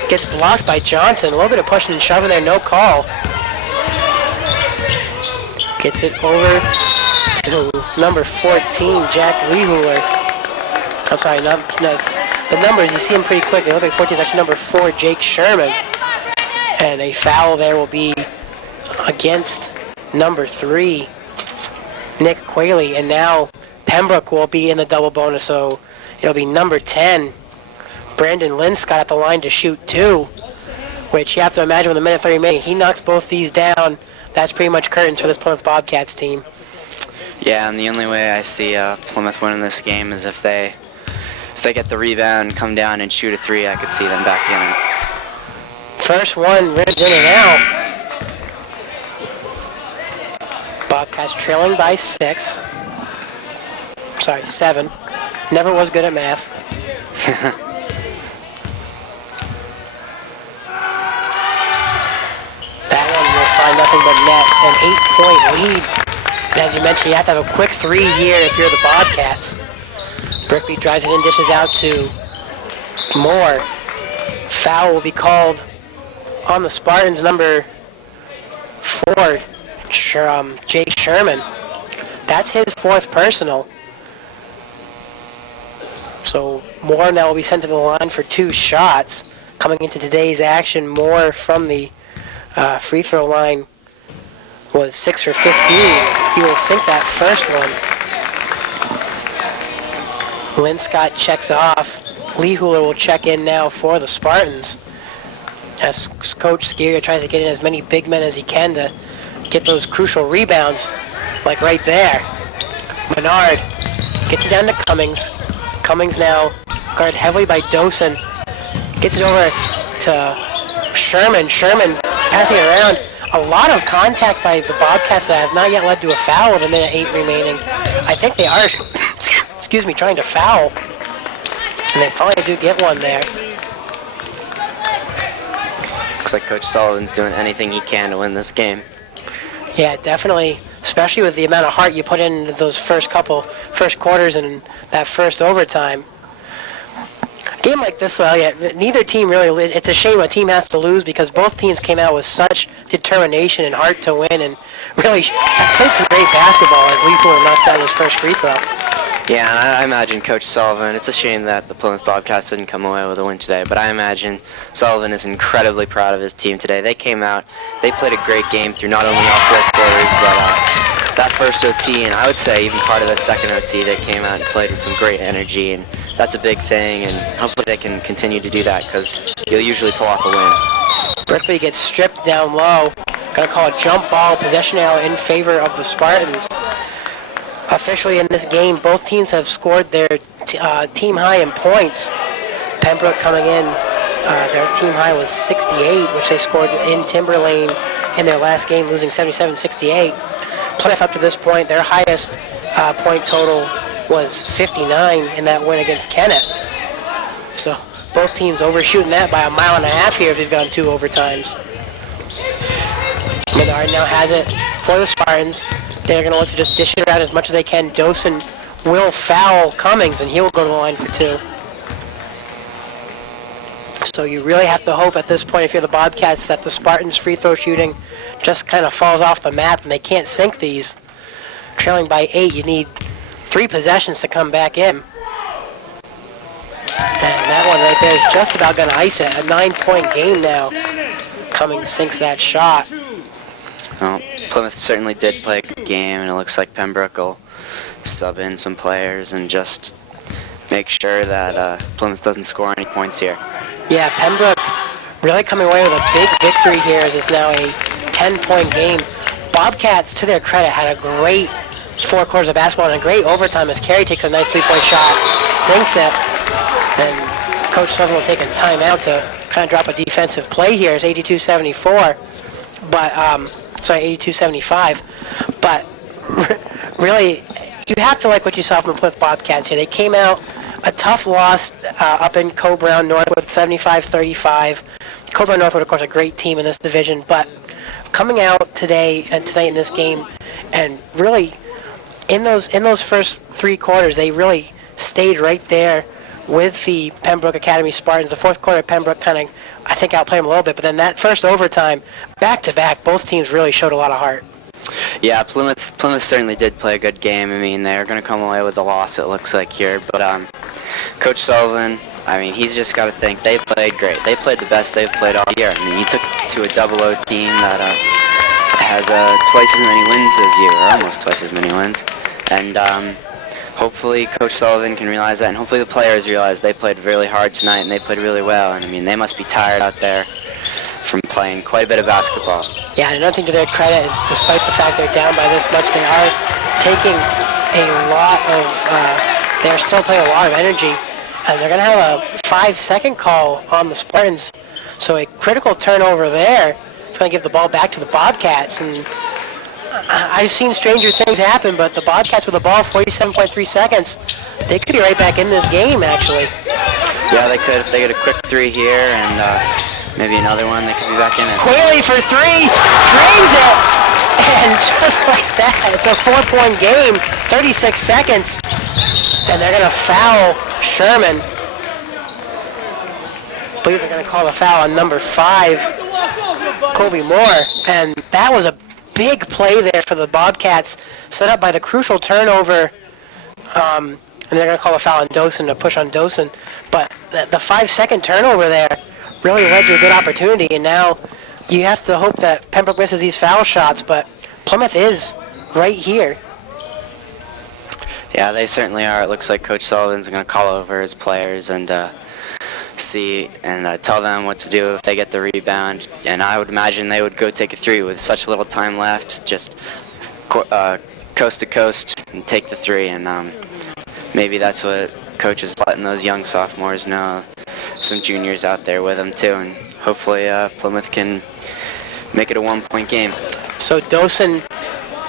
gets blocked by Johnson. A little bit of pushing and shoving there, no call. Gets it over to number 14, Jack Lehuler. I'm sorry, the numbers, you see them pretty quick. They look like 14 is actually number 4, Jake Sherman. And a foul there will be against number 3, Nick Quayle. And now Pembroke will be in the double bonus, so it'll be number 10, Brandon Linscott, at the line to shoot 2, which you have to imagine with a minute 30 remaining. He knocks both these down. That's pretty much curtains for this Plymouth Bobcats team. Yeah, and the only way I see Plymouth winning this game is if they get the rebound, come down and shoot a 3, I could see them back in it. First one rims in and out. Bobcats trailing by 6. Sorry, 7. Never was good at math. That one will find nothing but net. An 8-point lead. And as you mentioned, you have to have a quick 3 here if you're the Bobcats. Brickley drives it in, dishes out to Moore. Foul will be called on the Spartans, number 4, Jake Sherman. That's his 4th personal. So Moore now will be sent to the line for 2 shots. Coming into today's action, Moore from the free throw line was 6 for 15. He will sink that first one. Linscott checks off. Lehuler will check in now for the Spartans, as Coach Skeria tries to get in as many big men as he can to get those crucial rebounds, like right there. Menard gets it down to Cummings. Cummings now guarded heavily by Dosen. Gets it over to Sherman. Sherman passing it around. A lot of contact by the Bobcats that have not yet led to a foul with a minute 8 remaining. I think they are, trying to foul. And they finally do get one there. Looks like Coach Sullivan's doing anything he can to win this game. Yeah, definitely, especially with the amount of heart you put into those first quarters and that first overtime. A game like this, neither team really, it's a shame a team has to lose, because both teams came out with such determination and heart to win, and really played some great basketball as Leopold knocked down his first free throw. Yeah, and I imagine Coach Sullivan, it's a shame that the Plymouth Bobcats didn't come away with a win today, but I imagine Sullivan is incredibly proud of his team today. They came out, they played a great game through not only all four quarters, but that first OT, and I would say even part of the second OT, they came out and played with some great energy, and that's a big thing, and hopefully they can continue to do that, because you'll usually pull off a win. Berkeley gets stripped down low. Gonna call a jump ball, possession arrow in favor of the Spartans. Officially in this game, both teams have scored their team high in points. Pembroke coming in, their team high was 68, which they scored in Timberlane in their last game, losing 77-68. Plymouth up to this point, their highest point total was 59 in that win against Kennett. So both teams overshooting that by 1.5 miles here if they've gone 2 overtimes. Menard now has it for the Spartans. They're going to look to just dish it around as much as they can. Dosen will foul Cummings, and he will go to the line for 2. So you really have to hope at this point, if you're the Bobcats, that the Spartans' free throw shooting just kind of falls off the map and they can't sink these. Trailing by 8, you need 3 possessions to come back in. And that one right there is just about going to ice it. A 9-point game now. Cummings sinks that shot. Well, Plymouth certainly did play a good game, and it looks like Pembroke will sub in some players and just make sure that Plymouth doesn't score any points here. Yeah, Pembroke really coming away with a big victory here as it's now a 10-point game. Bobcats, to their credit, had a great 4 quarters of basketball and a great overtime as Carey takes a nice 3-point shot, sinks it, and Coach Sullivan will take a timeout to kind of drop a defensive play here. It's 82-74, but 82-75. But really, you have to like what you saw from the Plymouth Bobcats here. They came out a tough loss up in Coe-Brown Northwood, 75-35. Coe-Brown Northwood, of course, a great team in this division, but coming out today and tonight in this game, and really in those first 3 quarters, they really stayed right there with the Pembroke Academy Spartans. The fourth quarter, Pembroke kind of, I think, outplayed them a little bit, but then that first overtime, back-to-back, both teams really showed a lot of heart. Yeah, Plymouth certainly did play a good game. I mean, they're going to come away with the loss, it looks like here. But Coach Sullivan, I mean, he's just got to think they played great. They played the best they've played all year. I mean, he took it to a double-O team that has twice as many wins as you, or almost twice as many wins. And hopefully Coach Sullivan can realize that, and hopefully the players realize they played really hard tonight and they played really well. And I mean, they must be tired out there from playing quite a bit of basketball. Yeah, and another thing to their credit is, despite the fact they're down by this much, they are taking a lot of, they're still playing a lot of energy, and they're going to have a 5-second call on the Spartans. So a critical turnover there. It's going to give the ball back to the Bobcats, and I've seen stranger things happen, but the Bobcats with the ball, 47.3 seconds, they could be right back in this game, actually. Yeah, they could if they get a quick 3 here, and maybe another one, they could be back in it. Quayle for 3, drains it, and just like that, it's a 4-point game, 36 seconds, and they're going to foul Sherman. I believe they're going to call a foul on number 5, Kobe Moore, and that was a big play there for the Bobcats, set up by the crucial turnover, and they're going to call a foul on Dosen, to push on Dosen, but the 5-second turnover there really led to a good opportunity, and now you have to hope that Pembroke misses these foul shots, but Plymouth is right here. Yeah, they certainly are. It looks like Coach Sullivan's going to call over his players and see and tell them what to do if they get the rebound, and I would imagine they would go take a 3 with such little time left, just coast to coast and take the 3, and maybe that's what Coach is letting those young sophomores know. Some juniors out there with them too, and hopefully Plymouth can make it a 1-point game. So Dosen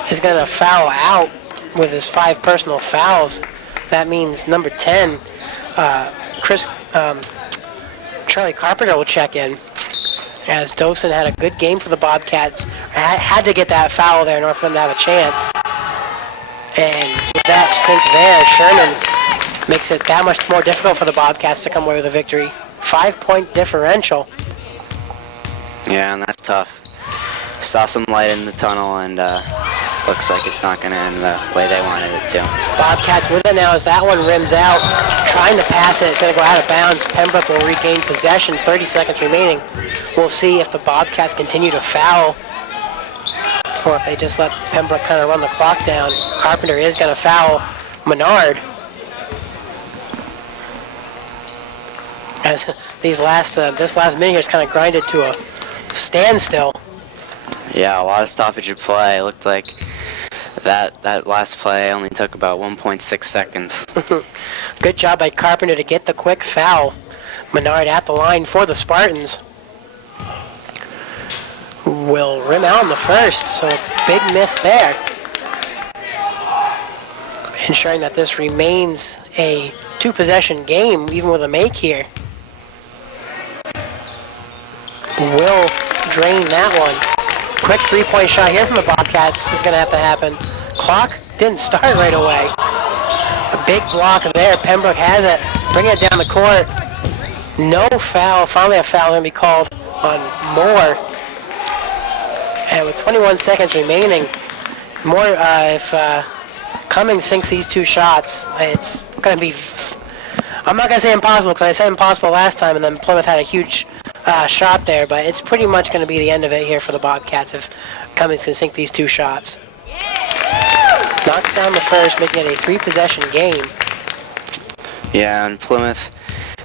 is going to foul out with his 5 personal fouls. That means number 10, Charlie Carpenter will check in, as Dosen had a good game for the Bobcats. Had to get that foul there in order for them to have a chance. And with that sink there, Sherman makes it that much more difficult for the Bobcats to come away with a victory. 5-point differential. Yeah, and that's tough. Saw some light in the tunnel, and looks like it's not going to end the way they wanted it to. Bobcats with it now as that one rims out. Trying to pass it. It's going to go out of bounds. Pembroke will regain possession. 30 seconds remaining. We'll see if the Bobcats continue to foul or if they just let Pembroke kind of run the clock down. Carpenter is going to foul Menard. As this last minute here is kind of grinded to a standstill. Yeah, a lot of stoppage of play. It looked like that last play only took about 1.6 seconds. Good job by Carpenter to get the quick foul. Menard at the line for the Spartans. Will rim out in the first, so big miss there. Ensuring that this remains a two-possession game, even with a make here. Will drain that one. Quick three-point shot here from the Bobcats is going to have to happen. Clock didn't start right away. A big block there. Pembroke has it. Bring it down the court. No foul. Finally a foul going to be called on Moore. And with 21 seconds remaining, Moore, if Cummings sinks these two shots, it's going to be, I'm not going to say impossible because I said impossible last time and then Plymouth had a huge shot there, but it's pretty much going to be the end of it here for the Bobcats if Cummings can sink these two shots. Knocks down the first, making it a three-possession game. Yeah, and Plymouth,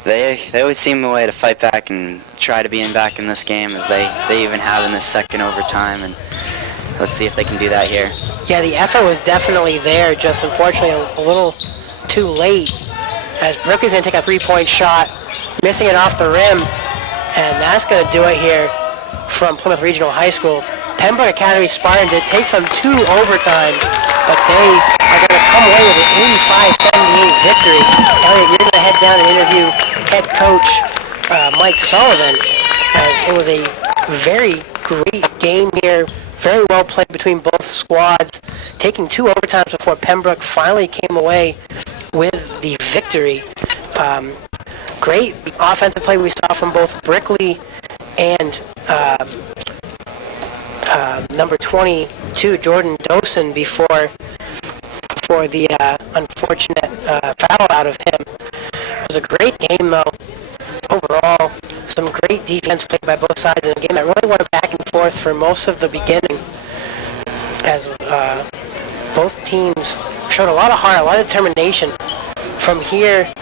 they always seem a way to fight back and try to be back in this game, as they even have in this second overtime, and let's see if they can do that here. Yeah, the effort was definitely there, just unfortunately a little too late, as Brooke is going to take a three-point shot, missing it off the rim, and that's going to do it here from Plymouth Regional High School. Pembroke Academy Spartans, it takes them 2 overtimes, but they are going to come away with an 85-78 victory. Elliot, you're going to head down and interview head coach Mike Sullivan, as it was a very great game here, very well played between both squads, taking 2 overtimes before Pembroke finally came away with the victory. Great offensive play we saw from both Brickley and number 22, Jordan Dosen, before the unfortunate foul out of him. It was a great game, though. Overall, some great defense played by both sides in the game that really went back and forth for most of the beginning, as both teams showed a lot of heart, a lot of determination. From here,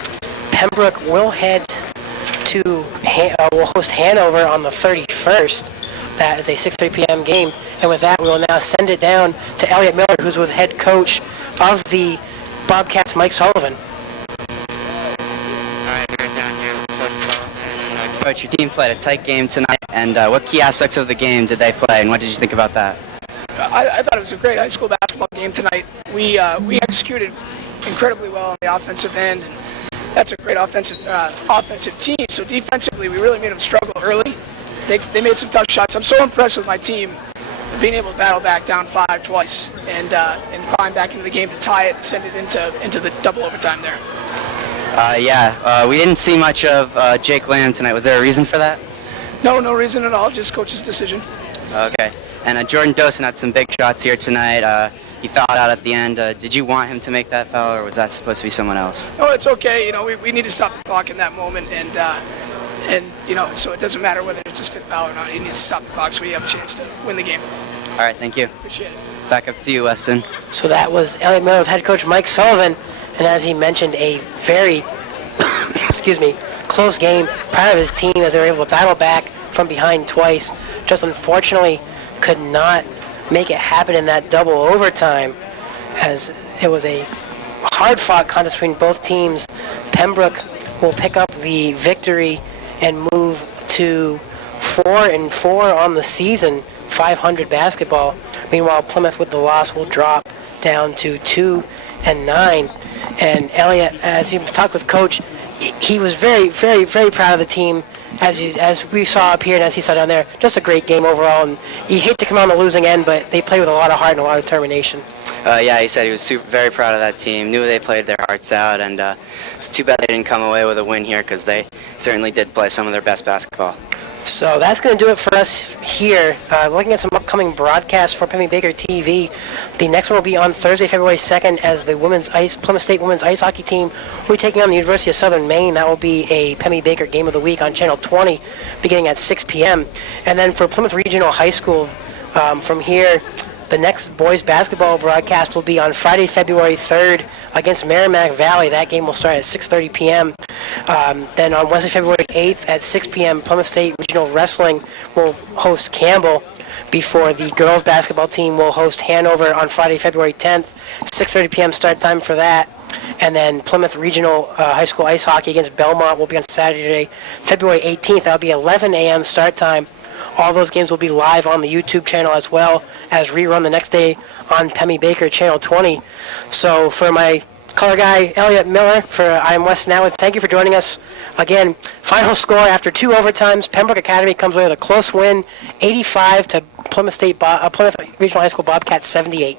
Pembroke will head to will host Hanover on the 31st. That is a 6:30 p.m. game, and with that, we will now send it down to Elliot Miller, who's with head coach of the Bobcats, Mike Sullivan. Coach, your team played a tight game tonight, and what key aspects of the game did they play, and what did you think about that? I thought it was a great high school basketball game tonight. We executed incredibly well on the offensive end, and that's a great offensive team. So defensively, we really made them struggle early. They made some tough shots. I'm so impressed with my team being able to battle back down 5 twice and climb back into the game to tie it and send it into the double overtime there. We didn't see much of Jake Lamb tonight. Was there a reason for that? No reason at all. Just coach's decision. Okay. And Jordan Dosen had some big shots here tonight. He fouled out at the end. Did you want him to make that foul, or was that supposed to be someone else? No, it's okay. We need to stop the clock in that moment, and so it doesn't matter whether it's his 5th foul or not. He needs to stop the clock so we have a chance to win the game. All right, thank you. Appreciate it. Back up to you, Weston. So that was Elliot Miller with head coach Mike Sullivan, and as he mentioned, a very close game. Proud of his team as they were able to battle back from behind twice. Just unfortunately could not make it happen in that double overtime, as it was a hard-fought contest between both teams. Pembroke will pick up the victory and move to 4-4 on the season, 500 basketball. Meanwhile, Plymouth with the loss will drop down to 2-9. And Elliot, as you talked with Coach, he was very, very, very proud of the team, as we saw up here and as he saw down there. Just a great game overall, and you hate to come out on the losing end, but they played with a lot of heart and a lot of determination. He said he was very proud of that team, knew they played their hearts out, and it's too bad they didn't come away with a win here, because they certainly did play some of their best basketball. So that's going to do it for us here. Looking at some upcoming broadcasts for Pembroke Baker TV. The next one will be on Thursday, February 2nd, as the Plymouth State women's ice hockey team will be taking on the University of Southern Maine. That will be a Pembroke Baker Game of the Week on Channel 20, beginning at 6 p.m. And then for Plymouth Regional High School, from here, the next boys basketball broadcast will be on Friday, February 3rd against Merrimack Valley. That game will start at 6:30 p.m. Then on Wednesday, February 8th at 6 p.m., Plymouth State Regional Wrestling will host Campbell before the girls basketball team will host Hanover on Friday, February 10th, 6:30 p.m. start time for that. And then Plymouth Regional High School Ice Hockey against Belmont will be on Saturday, February 18th. That will be 11 a.m. start time. All those games will be live on the YouTube channel as well as rerun the next day on Pembroke Baker Channel 20. So for my color guy, Elliot Miller, I'm Wes Nowith. Thank you for joining us. Again, final score after 2 overtimes, Pembroke Academy comes away with a close win, 85 to Plymouth Regional High School Bobcats 78.